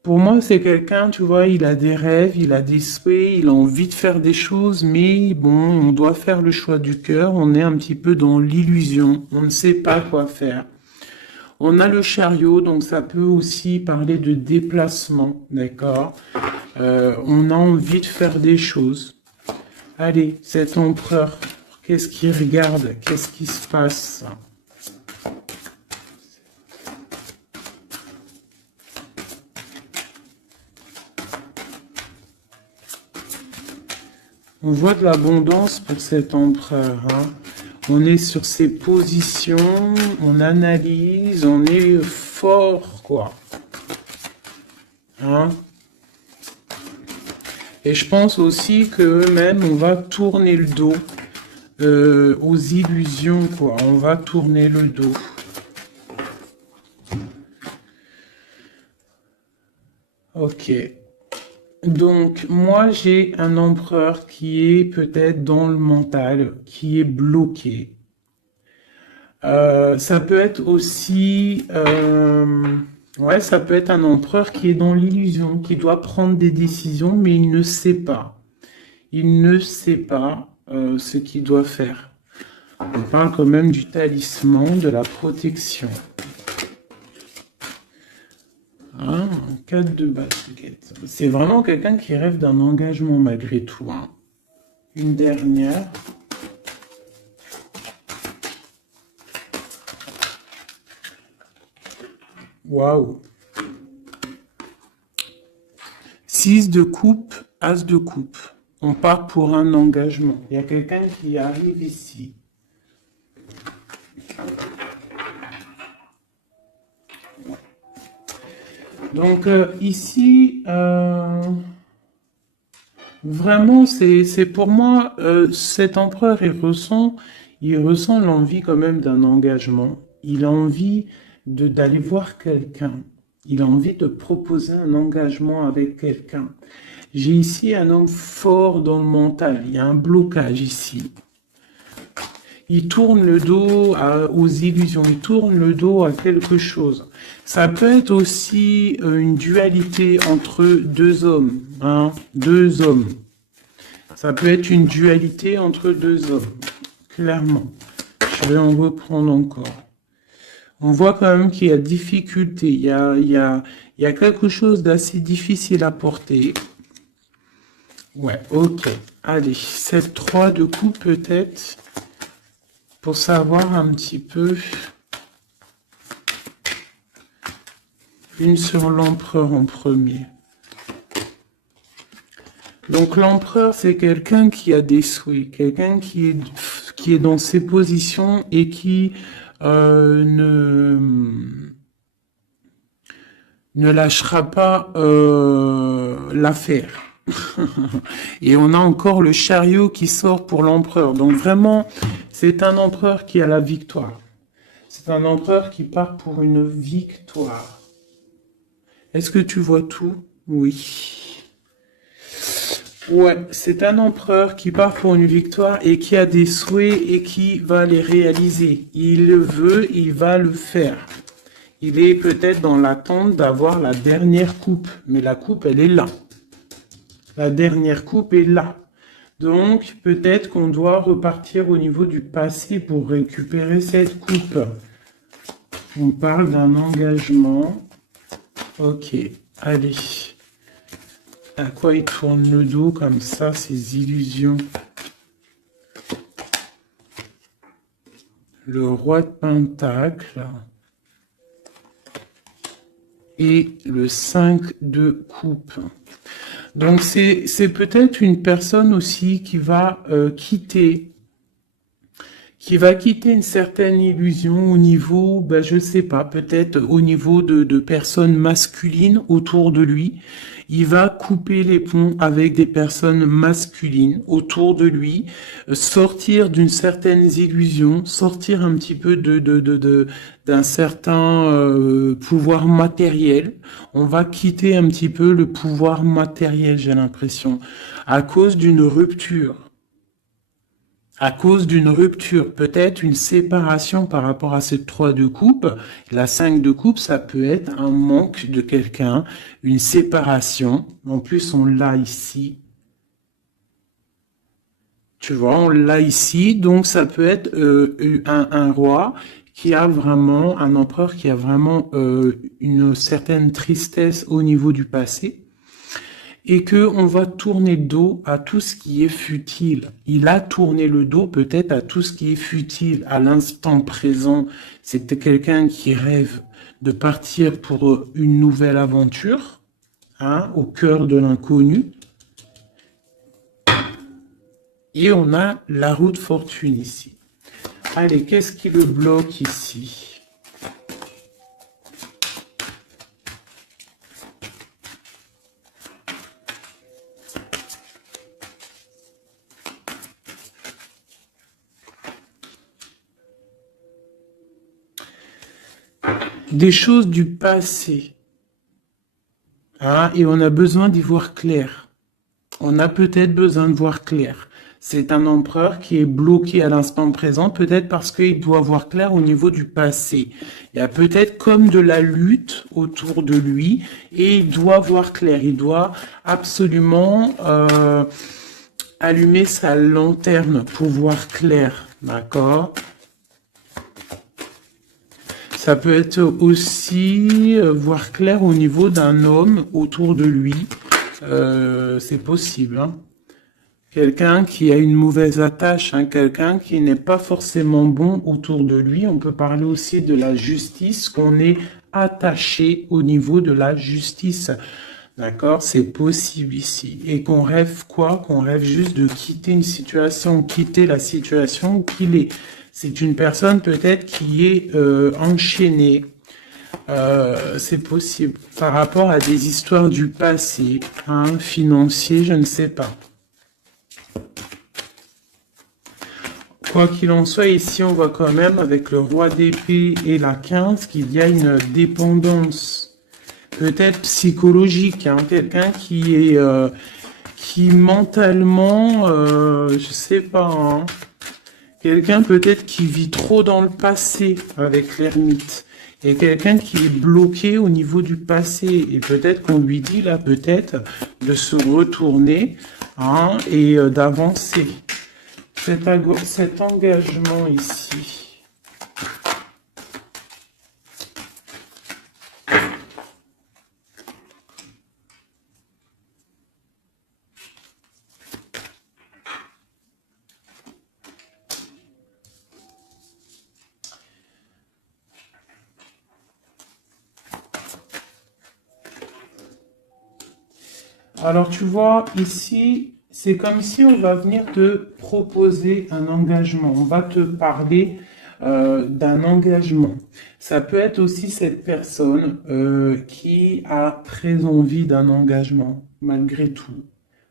Pour moi, c'est quelqu'un, tu vois, il a des rêves, il a des souhaits, il a envie de faire des choses, mais bon, on doit faire le choix du cœur, on est un petit peu dans l'illusion, on ne sait pas quoi faire. On a le chariot, donc ça peut aussi parler de déplacement, d'accord? On a envie de faire des choses. Allez, cet empereur, qu'est-ce qu'il regarde? Qu'est-ce qui se passe? On voit de l'abondance pour cet empereur. Hein. On est sur ses positions, on analyse, on est fort, quoi. Hein. Et je pense aussi qu'eux-mêmes, on va tourner le dos aux illusions, quoi. On va tourner le dos. Ok. Donc, moi, j'ai un empereur qui est peut-être dans le mental, qui est bloqué. Ça peut être aussi, ouais, ça peut être un empereur qui est dans l'illusion, qui doit prendre des décisions, mais il ne sait pas. Il ne sait pas ce qu'il doit faire. On parle quand même du talisman, de la protection. Hein, 4 de basket. C'est vraiment quelqu'un qui rêve d'un engagement malgré tout. Hein. Une dernière. Waouh. 6 de coupe, as de coupe. On part pour un engagement. Il y a quelqu'un qui arrive ici. Donc ici, vraiment, c'est pour moi, cet empereur, il ressent l'envie quand même d'un engagement. Il a envie d'aller voir quelqu'un. Il a envie de proposer un engagement avec quelqu'un. J'ai ici un homme fort dans le mental. Il y a un blocage ici. Il tourne le dos aux illusions, il tourne le dos à quelque chose. Ça peut être aussi une dualité entre deux hommes, hein, deux hommes. Ça peut être une dualité entre deux hommes, clairement. Je vais en reprendre encore. On voit quand même qu'il y a difficulté, il y a quelque chose d'assez difficile à porter. Ouais, ok. Allez, cette 3 de coupe peut-être, pour savoir un petit peu. Une sur l'empereur en premier. Donc l'empereur, c'est quelqu'un qui a des souhaits, quelqu'un qui est dans ses positions et qui ne lâchera pas l'affaire. Et on a encore le chariot qui sort pour l'empereur. Donc vraiment, c'est un empereur qui a la victoire. C'est un empereur qui part pour une victoire. Est-ce que tu vois tout? Oui. Ouais, c'est un empereur qui part pour une victoire et qui a des souhaits et qui va les réaliser. Il le veut, il va le faire. Il est peut-être dans l'attente d'avoir la dernière coupe, mais la coupe, elle est là. La dernière coupe est là. Donc, peut-être qu'on doit repartir au niveau du passé pour récupérer cette coupe. On parle d'un engagement. Ok, allez. À quoi il tourne le dos comme ça, ces illusions? Le roi de Pentacle. Et le 5 de coupe. Donc c'est peut-être une personne aussi qui va quitter une certaine illusion au niveau, ben je sais pas, peut-être au niveau de personnes masculines autour de lui. Il va couper les ponts avec des personnes masculines autour de lui, sortir d'une certaine illusion, sortir un petit peu d'un certain pouvoir matériel. On va quitter un petit peu le pouvoir matériel, j'ai l'impression, à cause d'une rupture. À cause d'une rupture, peut-être une séparation par rapport à cette 3 de coupe. La 5 de coupe, ça peut être un manque de quelqu'un, une séparation. En plus, on l'a ici. Tu vois, on l'a ici. Donc, ça peut être un roi qui a vraiment, un empereur qui a vraiment une certaine tristesse au niveau du passé. Et que on va tourner le dos à tout ce qui est futile. Il a tourné le dos peut-être à tout ce qui est futile à l'instant présent. C'était quelqu'un qui rêve de partir pour une nouvelle aventure, hein, au cœur de l'inconnu. Et on a la roue de fortune ici. Allez, qu'est-ce qui le bloque ici? Des choses du passé. Ah, et on a besoin d'y voir clair. On a peut-être besoin de voir clair. C'est un empereur qui est bloqué à l'instant présent, peut-être parce qu'il doit voir clair au niveau du passé. Il y a peut-être comme de la lutte autour de lui, et il doit voir clair. Il doit absolument allumer sa lanterne pour voir clair. D'accord ? Ça peut être aussi voir clair au niveau d'un homme autour de lui. C'est possible. Hein. Quelqu'un qui a une mauvaise attache, hein, quelqu'un qui n'est pas forcément bon autour de lui. On peut parler aussi de la justice, qu'on est attaché au niveau de la justice. D'accord? C'est possible ici. Et qu'on rêve quoi? Qu'on rêve juste de quitter une situation, quitter la situation qu'il est. C'est une personne peut-être qui est enchaînée. C'est possible. Par rapport à des histoires du passé, hein, financier, je ne sais pas. Quoi qu'il en soit, ici, on voit quand même, avec le roi d'épée et la 15, qu'il y a une dépendance, peut-être psychologique, hein, quelqu'un qui est, qui mentalement, je sais pas, hein, Quelqu'un peut-être qui vit trop dans le passé avec l'ermite. Et quelqu'un qui est bloqué au niveau du passé. Et peut-être qu'on lui dit là, peut-être, de se retourner hein, et d'avancer. Cet engagement ici. Alors tu vois, ici, c'est comme si on va venir te proposer un engagement. On va te parler d'un engagement. Ça peut être aussi cette personne qui a très envie d'un engagement, malgré tout.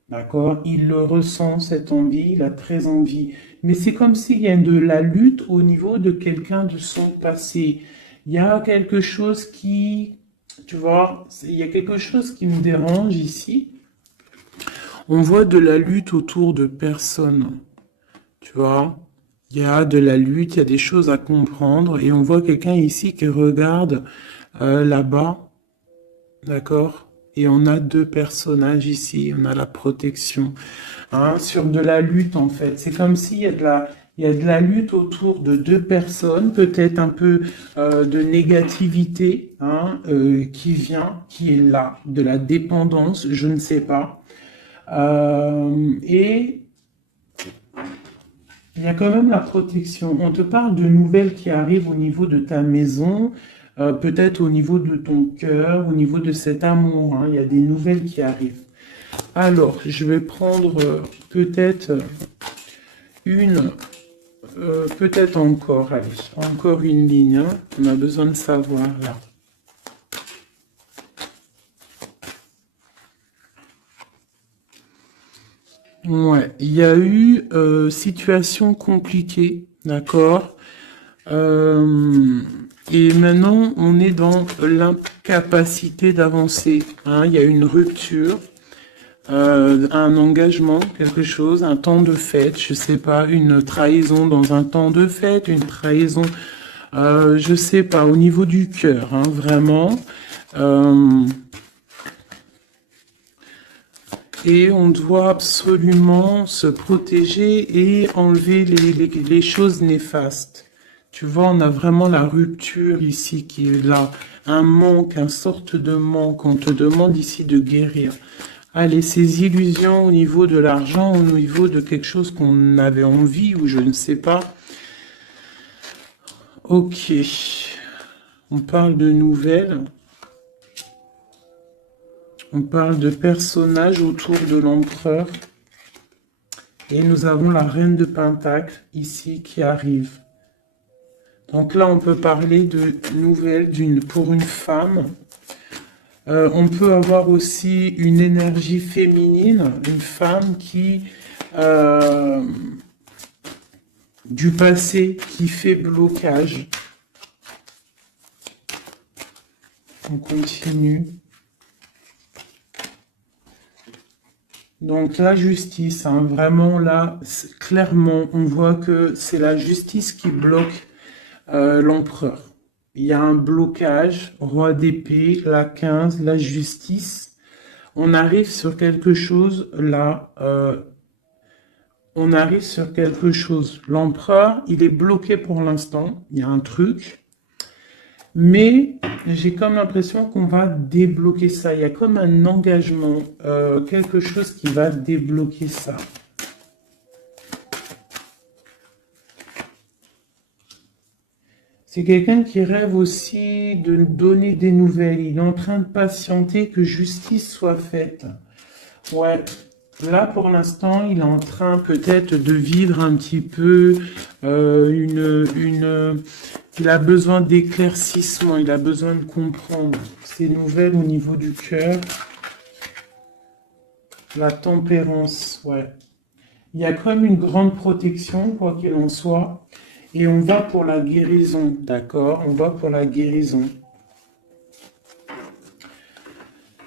D'accord? Il le ressent, cette envie, il a très envie. Mais c'est comme s'il y a de la lutte au niveau de quelqu'un de son passé. Il y a quelque chose qui, tu vois, il y a quelque chose qui me dérange ici. On voit de la lutte autour de personnes, tu vois. Il y a de la lutte, il y a des choses à comprendre et on voit quelqu'un ici qui regarde là-bas, d'accord? Et on a deux personnages ici, on a la protection, hein, sur de la lutte en fait. C'est comme s'il y a il y a de la lutte autour de deux personnes, peut-être un peu de négativité hein, qui vient, qui est là, de la dépendance, je ne sais pas. Et il y a quand même la protection. On te parle de nouvelles qui arrivent au niveau de ta maison, peut-être au niveau de ton cœur, au niveau de cet amour. Hein. Il y a des nouvelles qui arrivent. Alors, je vais prendre peut-être une, peut-être encore, allez, encore une ligne. Hein. On a besoin de savoir là. Ouais, il y a eu situation compliquée, d'accord? Et maintenant, on est dans l'incapacité d'avancer. Hein. Il y a une rupture, un engagement, quelque chose, un temps de fête, je sais pas, une trahison dans un temps de fête, une trahison, je sais pas, au niveau du cœur, hein, vraiment. Euh, Et on doit absolument se protéger et enlever les choses néfastes. Tu vois, on a vraiment la rupture ici qui est là. Un manque, une sorte de manque. On te demande ici de guérir. Allez, ces illusions au niveau de l'argent, au niveau de quelque chose qu'on avait envie ou je ne sais pas. Ok. On parle de nouvelles. On parle de personnages autour de l'empereur. Et nous avons la reine de Pentacle ici qui arrive. Donc là, on peut parler de nouvelles pour une femme. On peut avoir aussi une énergie féminine, une femme qui du passé qui fait blocage. On continue. Donc la justice, hein, vraiment là, clairement, on voit que c'est la justice qui bloque l'empereur. Il y a un blocage, roi d'épée, la 15, la justice. On arrive sur quelque chose là, on arrive sur quelque chose. L'empereur, il est bloqué pour l'instant, il y a un truc. Mais j'ai comme l'impression qu'on va débloquer ça. Il y a comme un engagement, quelque chose qui va débloquer ça. C'est quelqu'un qui rêve aussi de donner des nouvelles. Il est en train de patienter que justice soit faite. Ouais. Là, pour l'instant, il est en train peut-être de vivre un petit peu il a besoin d'éclaircissement, il a besoin de comprendre ces nouvelles au niveau du cœur. La tempérance, ouais. Il y a comme une grande protection, quoi qu'il en soit. Et on va pour la guérison, d'accord? On va pour la guérison.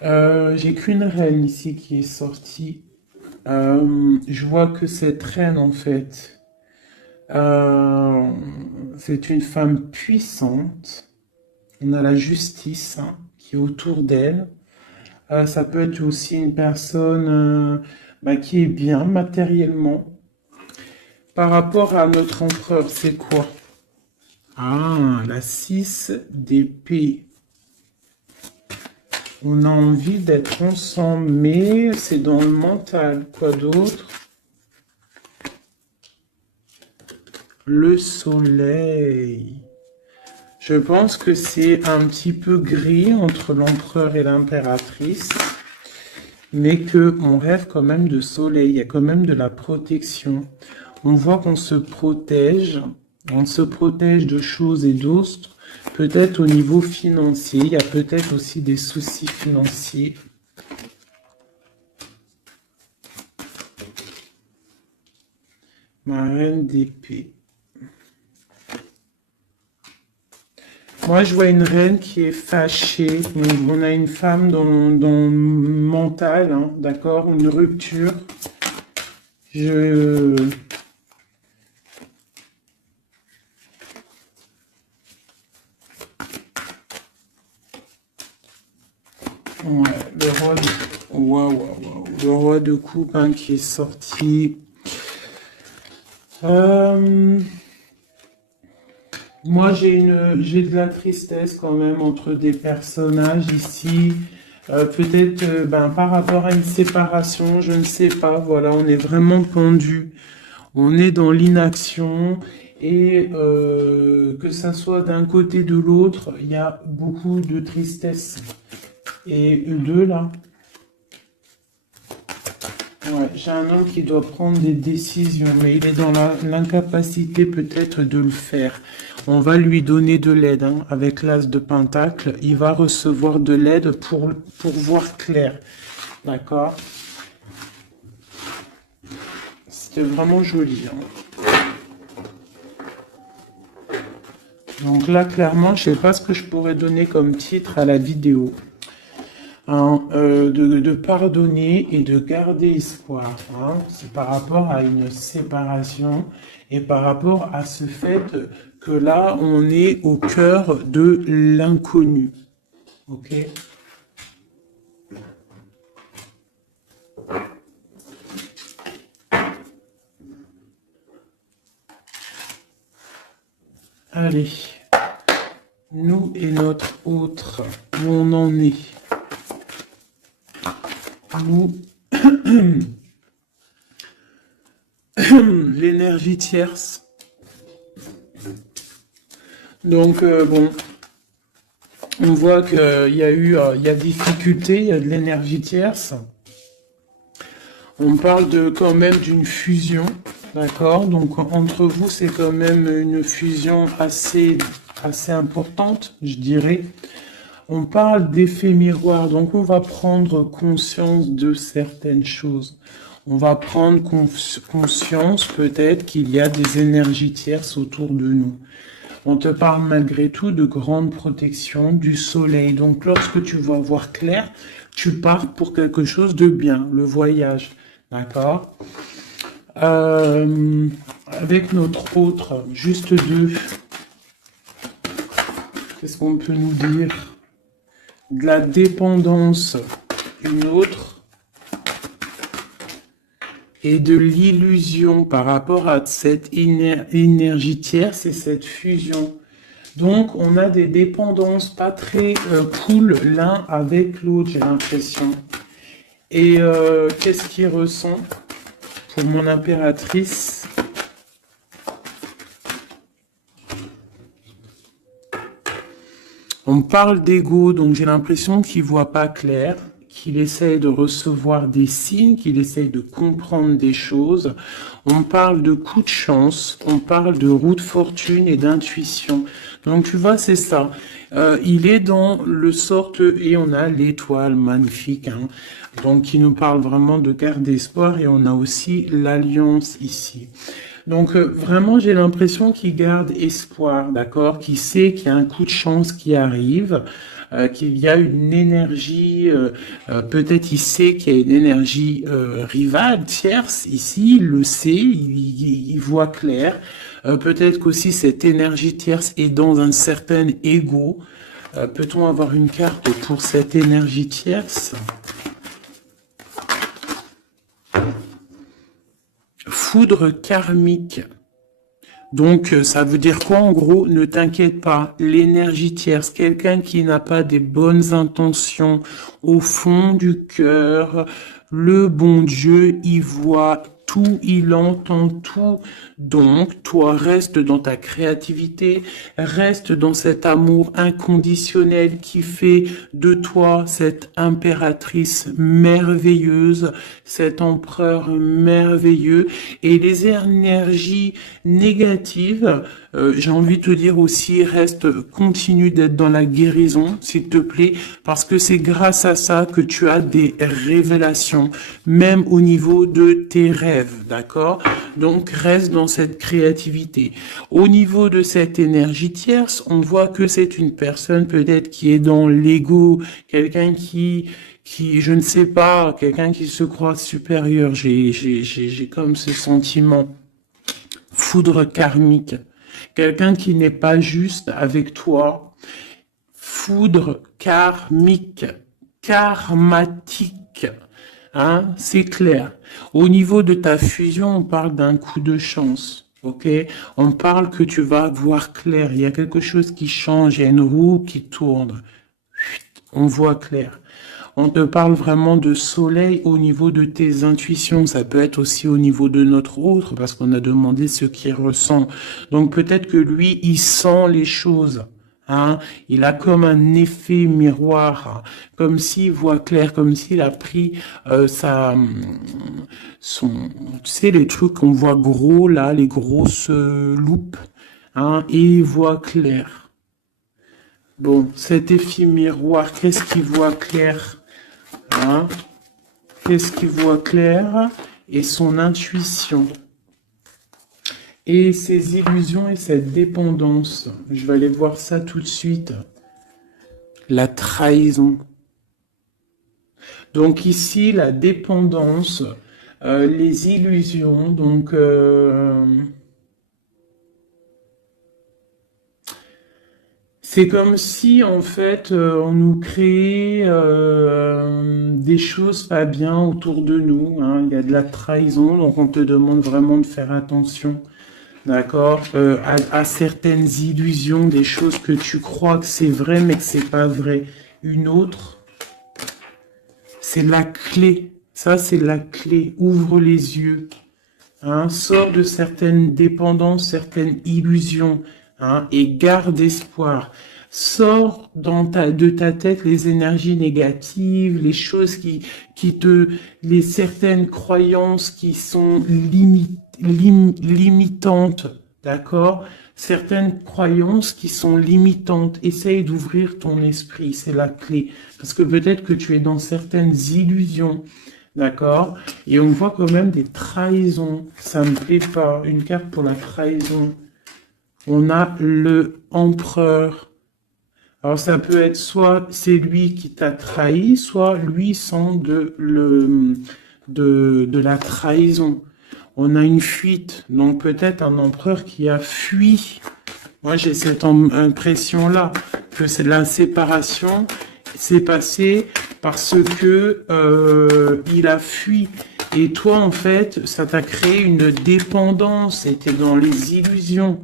J'ai qu'une reine ici qui est sortie. Je vois que cette reine, en fait, Euh, c'est une femme puissante. On a la justice hein, qui est autour d'elle. Ça peut être aussi une personne qui est bien matériellement. Par rapport à notre empereur, c'est quoi? Ah, la 6 d'épée. On a envie d'être ensemble, mais c'est dans le mental. Quoi d'autre? Le soleil. Je pense que c'est un petit peu gris entre l'empereur et l'impératrice, mais qu'on rêve quand même de soleil, il y a quand même de la protection. On voit qu'on se protège, on se protège de choses et d'autres, peut-être au niveau financier, il y a peut-être aussi des soucis financiers. Ma reine d'épée. Moi, je vois une reine qui est fâchée. Donc, on a une femme dans le mental, hein, d'accord? Une rupture. Je... Ouais, le roi de... Waouh, waouh, waouh. Le roi de coupe hein, qui est sorti. Moi, j'ai de la tristesse quand même entre des personnages ici. Peut-être par rapport à une séparation, je ne sais pas. Voilà, on est vraiment pendu. On est dans l'inaction. Et que ça soit d'un côté ou de l'autre, il y a beaucoup de tristesse. Et deux là. Ouais, j'ai un homme qui doit prendre des décisions, mais il est dans l'incapacité peut-être de le faire. On va lui donner de l'aide, hein, avec l'as de Pentacle. Il va recevoir de l'aide pour voir clair. D'accord? C'était vraiment joli. Hein. Donc là, clairement, je sais pas ce que je pourrais donner comme titre à la vidéo. Hein, de pardonner et de garder espoir. Hein. C'est par rapport à une séparation et par rapport à ce fait que là, on est au cœur de l'inconnu. Ok? Allez. Nous et notre autre, où on en est. Nous, l'énergie tierce. Donc, bon, on voit qu'il y il y a difficulté, il y a de l'énergie tierce. On parle quand même d'une fusion, d'accord? Donc, entre vous, c'est quand même une fusion assez importante, je dirais. On parle d'effet miroir, donc on va prendre conscience de certaines choses. On va prendre conscience peut-être qu'il y a des énergies tierces autour de nous. On te parle malgré tout de grande protection du soleil. Donc lorsque tu vas voir clair, tu pars pour quelque chose de bien, le voyage. D'accord? Avec notre autre, juste deux. Qu'est-ce qu'on peut nous dire? De la dépendance, une autre, et de l'illusion par rapport à cette énergie tierce et cette fusion. Donc, on a des dépendances pas très cool l'un avec l'autre, j'ai l'impression. Et qu'est-ce qu'il ressent pour mon impératrice? On parle d'ego, donc j'ai l'impression qu'il voit pas clair, qu'il essaye de recevoir des signes, qu'il essaye de comprendre des choses. On parle de coup de chance, on parle de roue de fortune et d'intuition. Donc tu vois, c'est ça. Il est dans le sorte, et on a l'étoile magnifique, hein, donc qui nous parle vraiment de garder espoir, et on a aussi l'alliance ici. Donc vraiment, j'ai l'impression qu'il garde espoir, d'accord, qu'il sait qu'il y a un coup de chance qui arrive, qu'il y a une énergie, peut-être il sait qu'il y a une énergie rivale, tierce, ici, il le sait, il voit clair. Peut-être qu'aussi cette énergie tierce est dans un certain ego. Peut-on avoir une carte pour cette énergie tierce? Foudre karmique. Donc, ça veut dire quoi en gros? Ne t'inquiète pas, l'énergie tierce, quelqu'un qui n'a pas des bonnes intentions au fond du cœur, le bon Dieu, il voit tout, il entend tout. Donc, toi, reste dans ta créativité, reste dans cet amour inconditionnel qui fait de toi cette impératrice merveilleuse, cet empereur merveilleux. Et les énergies négatives, j'ai envie de te dire aussi, continue d'être dans la guérison, s'il te plaît, parce que c'est grâce à ça que tu as des révélations, même au niveau de tes rêves, d'accord? Donc, reste dans cette créativité. Au niveau de cette énergie tierce, on voit que c'est une personne peut-être qui est dans l'ego, quelqu'un qui, je ne sais pas, quelqu'un qui se croit supérieur. J'ai comme ce sentiment. Foudre karmique. Quelqu'un qui n'est pas juste avec toi. Foudre karmique. Karmatique. Hein, c'est clair. Au niveau de ta fusion, on parle d'un coup de chance. Ok? On parle que tu vas voir clair. Il y a quelque chose qui change. Il y a une roue qui tourne. On voit clair. On te parle vraiment de soleil au niveau de tes intuitions. Ça peut être aussi au niveau de notre autre, parce qu'on a demandé ce qu'il ressent. Donc peut-être que lui, il sent les choses. Hein, il a comme un effet miroir, hein, comme s'il voit clair, comme s'il a pris tu sais, les trucs qu'on voit gros là, les grosses loupes, hein, et il voit clair. Bon, cet effet miroir, qu'est-ce qu'il voit clair? Hein? Qu'est-ce qu'il voit clair? Et son intuition. Et ses illusions et cette dépendance. Je vais aller voir ça tout de suite. La trahison. Donc ici, la dépendance, les illusions, donc... c'est comme si, en fait, on nous créait des choses pas bien autour de nous. Hein. Il y a de la trahison, donc on te demande vraiment de faire attention. D'accord, à certaines illusions, des choses que tu crois que c'est vrai, mais que c'est pas vrai. Une autre, c'est la clé. Ça, c'est la clé. Ouvre les yeux. Hein, sors de certaines dépendances, certaines illusions. Hein, et garde espoir. Sors de ta tête les énergies négatives, les choses les certaines croyances qui sont limitantes, d'accord? Certaines croyances qui sont limitantes. Essaye d'ouvrir ton esprit, c'est la clé. Parce que peut-être que tu es dans certaines illusions, d'accord? Et on voit quand même des trahisons. Ça me plaît pas. Une carte pour la trahison. On a le empereur. Alors ça peut être soit c'est lui qui t'a trahi, soit lui sent de la trahison. On a une fuite, donc peut-être un empereur qui a fui. Moi j'ai cette impression-là, que c'est la séparation s'est passée parce que il a fui. Et toi en fait, ça t'a créé une dépendance, c'était dans les illusions.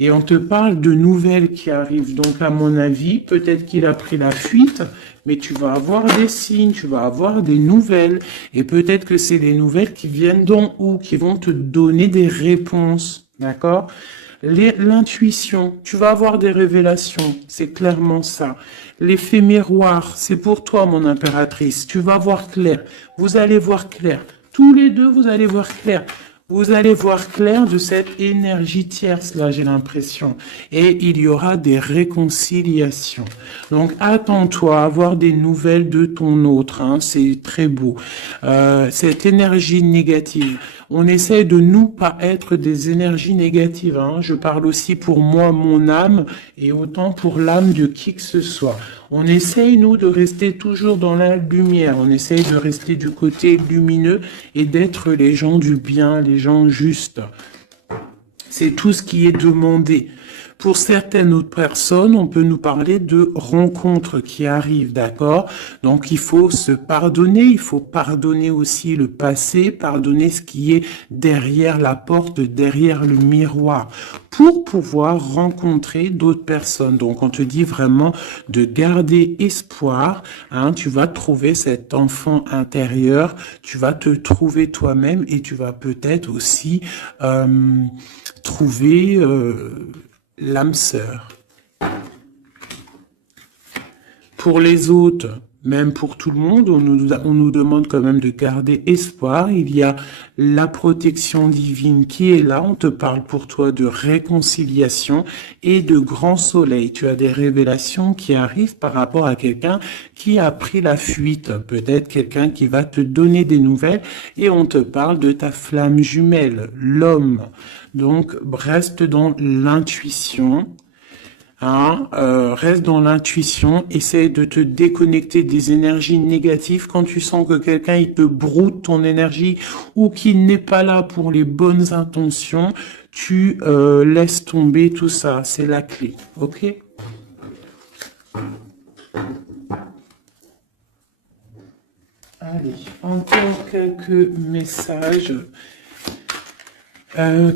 Et on te parle de nouvelles qui arrivent. Donc, à mon avis, peut-être qu'il a pris la fuite, mais tu vas avoir des signes, tu vas avoir des nouvelles. Et peut-être que c'est les nouvelles qui viennent d'en haut, qui vont te donner des réponses. D'accord? L'intuition, tu vas avoir des révélations. C'est clairement ça. L'effet miroir, c'est pour toi, mon impératrice. Tu vas voir clair. Vous allez voir clair. Tous les deux, vous allez voir clair. Vous allez voir clair de cette énergie tierce, là, j'ai l'impression. Et il y aura des réconciliations. Donc, attends-toi à avoir des nouvelles de ton autre. Hein, c'est très beau. Cette énergie négative. On essaie de nous pas être des énergies négatives. Hein. Je parle aussi pour moi, mon âme, et autant pour l'âme de qui que ce soit. On essaye, nous, de rester toujours dans la lumière. On essaye de rester du côté lumineux et d'être les gens du bien, les gens justes. C'est tout ce qui est demandé. Pour certaines autres personnes, on peut nous parler de rencontres qui arrivent, d'accord? Donc, il faut se pardonner, il faut pardonner aussi le passé, pardonner ce qui est derrière la porte, derrière le miroir, pour pouvoir rencontrer d'autres personnes. Donc, on te dit vraiment de garder espoir, hein, tu vas trouver cet enfant intérieur, tu vas te trouver toi-même et tu vas peut-être aussi trouver l'âme sœur. Pour les autres, même pour tout le monde, on nous demande quand même de garder espoir. Il y a la protection divine qui est là. On te parle pour toi de réconciliation et de grand soleil. Tu as des révélations qui arrivent par rapport à quelqu'un qui a pris la fuite. Peut-être quelqu'un qui va te donner des nouvelles et on te parle de ta flamme jumelle, l'homme. Donc, reste dans l'intuition. Hein, reste dans l'intuition, essaie de te déconnecter des énergies négatives. Quand tu sens que quelqu'un il te broute ton énergie ou qu'il n'est pas là pour les bonnes intentions, tu laisses tomber tout ça. C'est la clé, ok? Allez, encore quelques messages.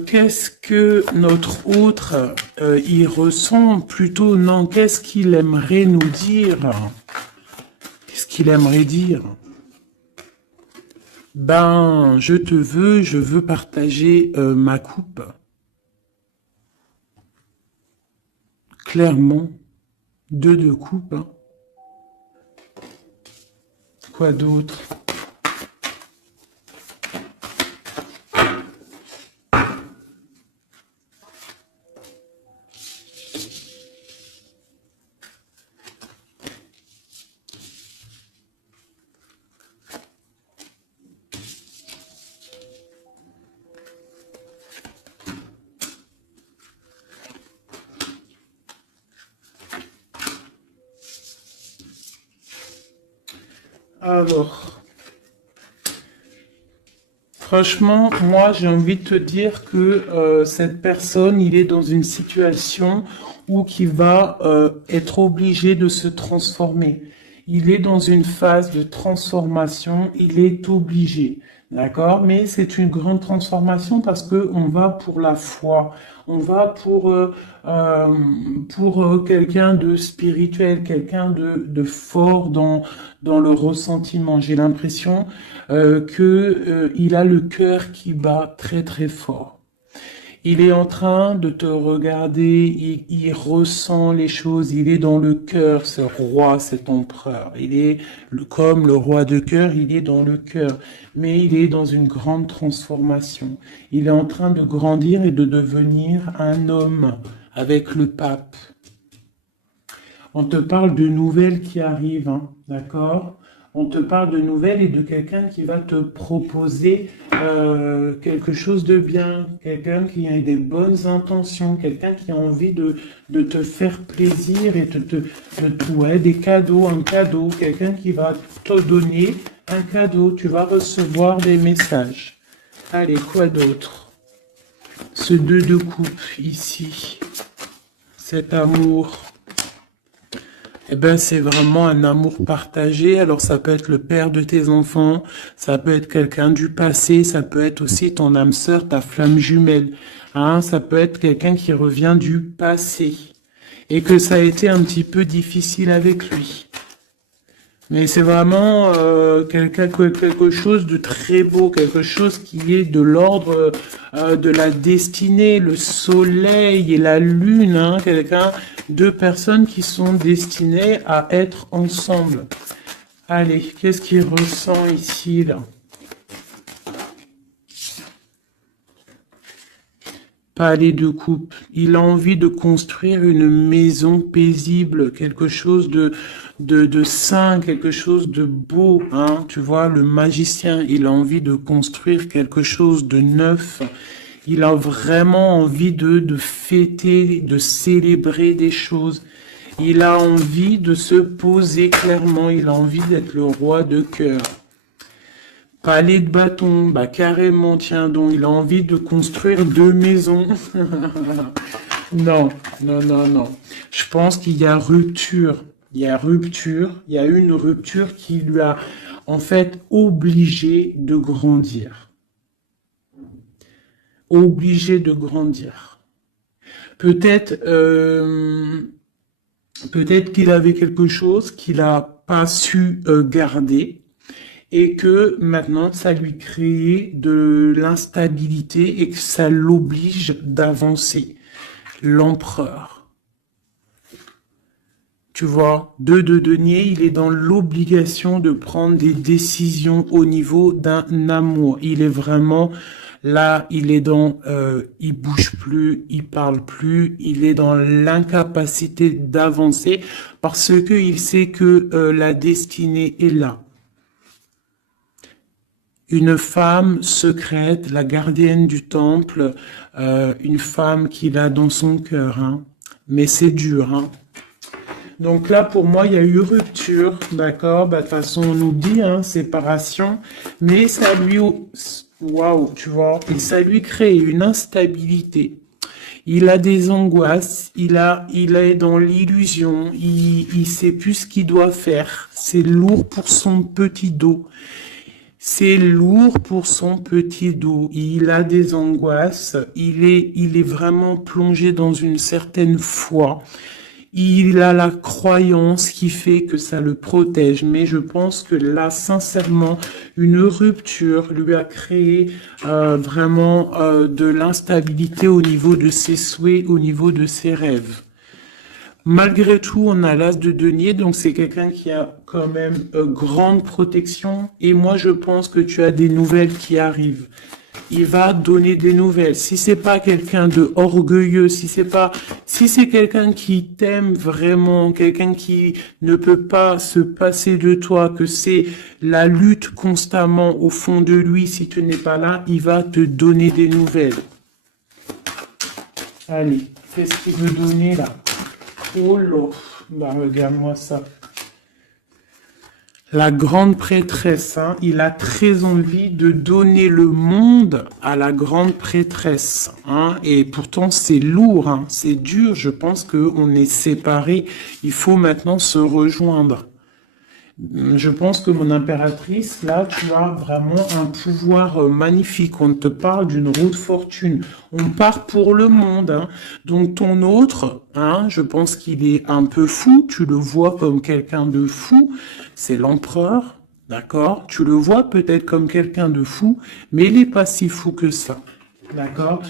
Qu'est-ce que notre autre y ressent plutôt? Non, qu'est-ce qu'il aimerait nous dire? Qu'est-ce qu'il aimerait dire? Ben, je veux partager ma coupe. Clairement, deux de coupe. Hein. Quoi d'autre? Alors, franchement, moi, j'ai envie de te dire que cette personne, il est dans une situation où il va être obligé de se transformer. Il est dans une phase de transformation, il est obligé, d'accord? Mais c'est une grande transformation parce que on va pour la foi, on va pour quelqu'un de spirituel, quelqu'un de fort dans le ressentiment. J'ai l'impression que il a le cœur qui bat très très fort. Il est en train de te regarder, il ressent les choses, il est dans le cœur, ce roi, cet empereur. Il est comme le roi de cœur, il est dans le cœur, mais il est dans une grande transformation. Il est en train de grandir et de devenir un homme avec le pape. On te parle de nouvelles qui arrivent, hein, d'accord? On te parle de nouvelles et de quelqu'un qui va te proposer quelque chose de bien, quelqu'un qui a des bonnes intentions, quelqu'un qui a envie de te faire plaisir et ouais, des cadeaux, un cadeau, quelqu'un qui va te donner un cadeau, tu vas recevoir des messages. Allez, quoi d'autre? Ce 2 de coupe ici, cet amour. Eh ben, c'est vraiment un amour partagé. Alors, ça peut être le père de tes enfants, ça peut être quelqu'un du passé, ça peut être aussi ton âme sœur, ta flamme jumelle. Hein, ça peut être quelqu'un qui revient du passé et que ça a été un petit peu difficile avec lui. Mais c'est vraiment quelque chose de très beau, quelque chose qui est de l'ordre de la destinée, le soleil et la lune, hein, deux personnes qui sont destinées à être ensemble. Allez, qu'est-ce qu'il ressent ici, là? Palais de coupe. Il a envie de construire une maison paisible, quelque chose de sain, quelque chose de beau, hein. Tu vois, le magicien, il a envie de construire quelque chose de neuf. Il a vraiment envie de fêter, de célébrer des choses. Il a envie de se poser clairement. Il a envie d'être le roi de cœur. Palais de bâton, bah carrément, tiens donc, il a envie de construire 2 maisons. Non, non, non, non. Je pense qu'il y a rupture. Il y a rupture. Il y a une rupture qui lui a en fait obligé de grandir. Obligé de grandir. Peut-être, peut-être qu'il avait quelque chose qu'il n'a pas su garder et que maintenant ça lui crée de l'instabilité et que ça l'oblige d'avancer. L'empereur. Tu vois, 2 de denier, il est dans l'obligation de prendre des décisions au niveau d'un amour. Il est vraiment là, il est dans, il bouge plus, il parle plus, il est dans l'incapacité d'avancer parce que il sait que la destinée est là. Une femme secrète, la gardienne du temple, une femme qu'il a dans son cœur, hein. Mais c'est dur, hein. Donc là, pour moi, il y a eu rupture, d'accord? Bah, de toute façon, on nous dit, hein, séparation, mais ça lui, waouh, tu vois, et ça lui crée une instabilité. Il a des angoisses, il est dans l'illusion, il sait plus ce qu'il doit faire. C'est lourd pour son petit dos. C'est lourd pour son petit dos. Il a des angoisses. Il est vraiment plongé dans une certaine foi. Il a la croyance qui fait que ça le protège. Mais je pense que là, sincèrement, une rupture lui a créé vraiment de l'instabilité au niveau de ses souhaits, au niveau de ses rêves. Malgré tout, on a l'as de denier, donc c'est quelqu'un qui a quand même grande protection. Et moi, je pense que tu as des nouvelles qui arrivent. Il va donner des nouvelles. Si c'est pas quelqu'un de orgueilleux, si c'est quelqu'un qui t'aime vraiment, quelqu'un qui ne peut pas se passer de toi, que c'est la lutte constamment au fond de lui, si tu n'es pas là, il va te donner des nouvelles. Allez, qu'est-ce qu'il veut donner là? Oh là, bah regarde-moi ça. La grande prêtresse, hein, il a très envie de donner le monde à la grande prêtresse, hein, et pourtant c'est lourd, hein, c'est dur, je pense qu'on est séparés, il faut maintenant se rejoindre. Je pense que mon impératrice, là, tu as vraiment un pouvoir magnifique. On te parle d'une roue de fortune. On part pour le monde, hein. Donc ton autre, hein, je pense qu'il est un peu fou. Tu le vois comme quelqu'un de fou. C'est l'empereur, d'accord? Tu le vois peut-être comme quelqu'un de fou, mais il n'est pas si fou que ça, d'accord?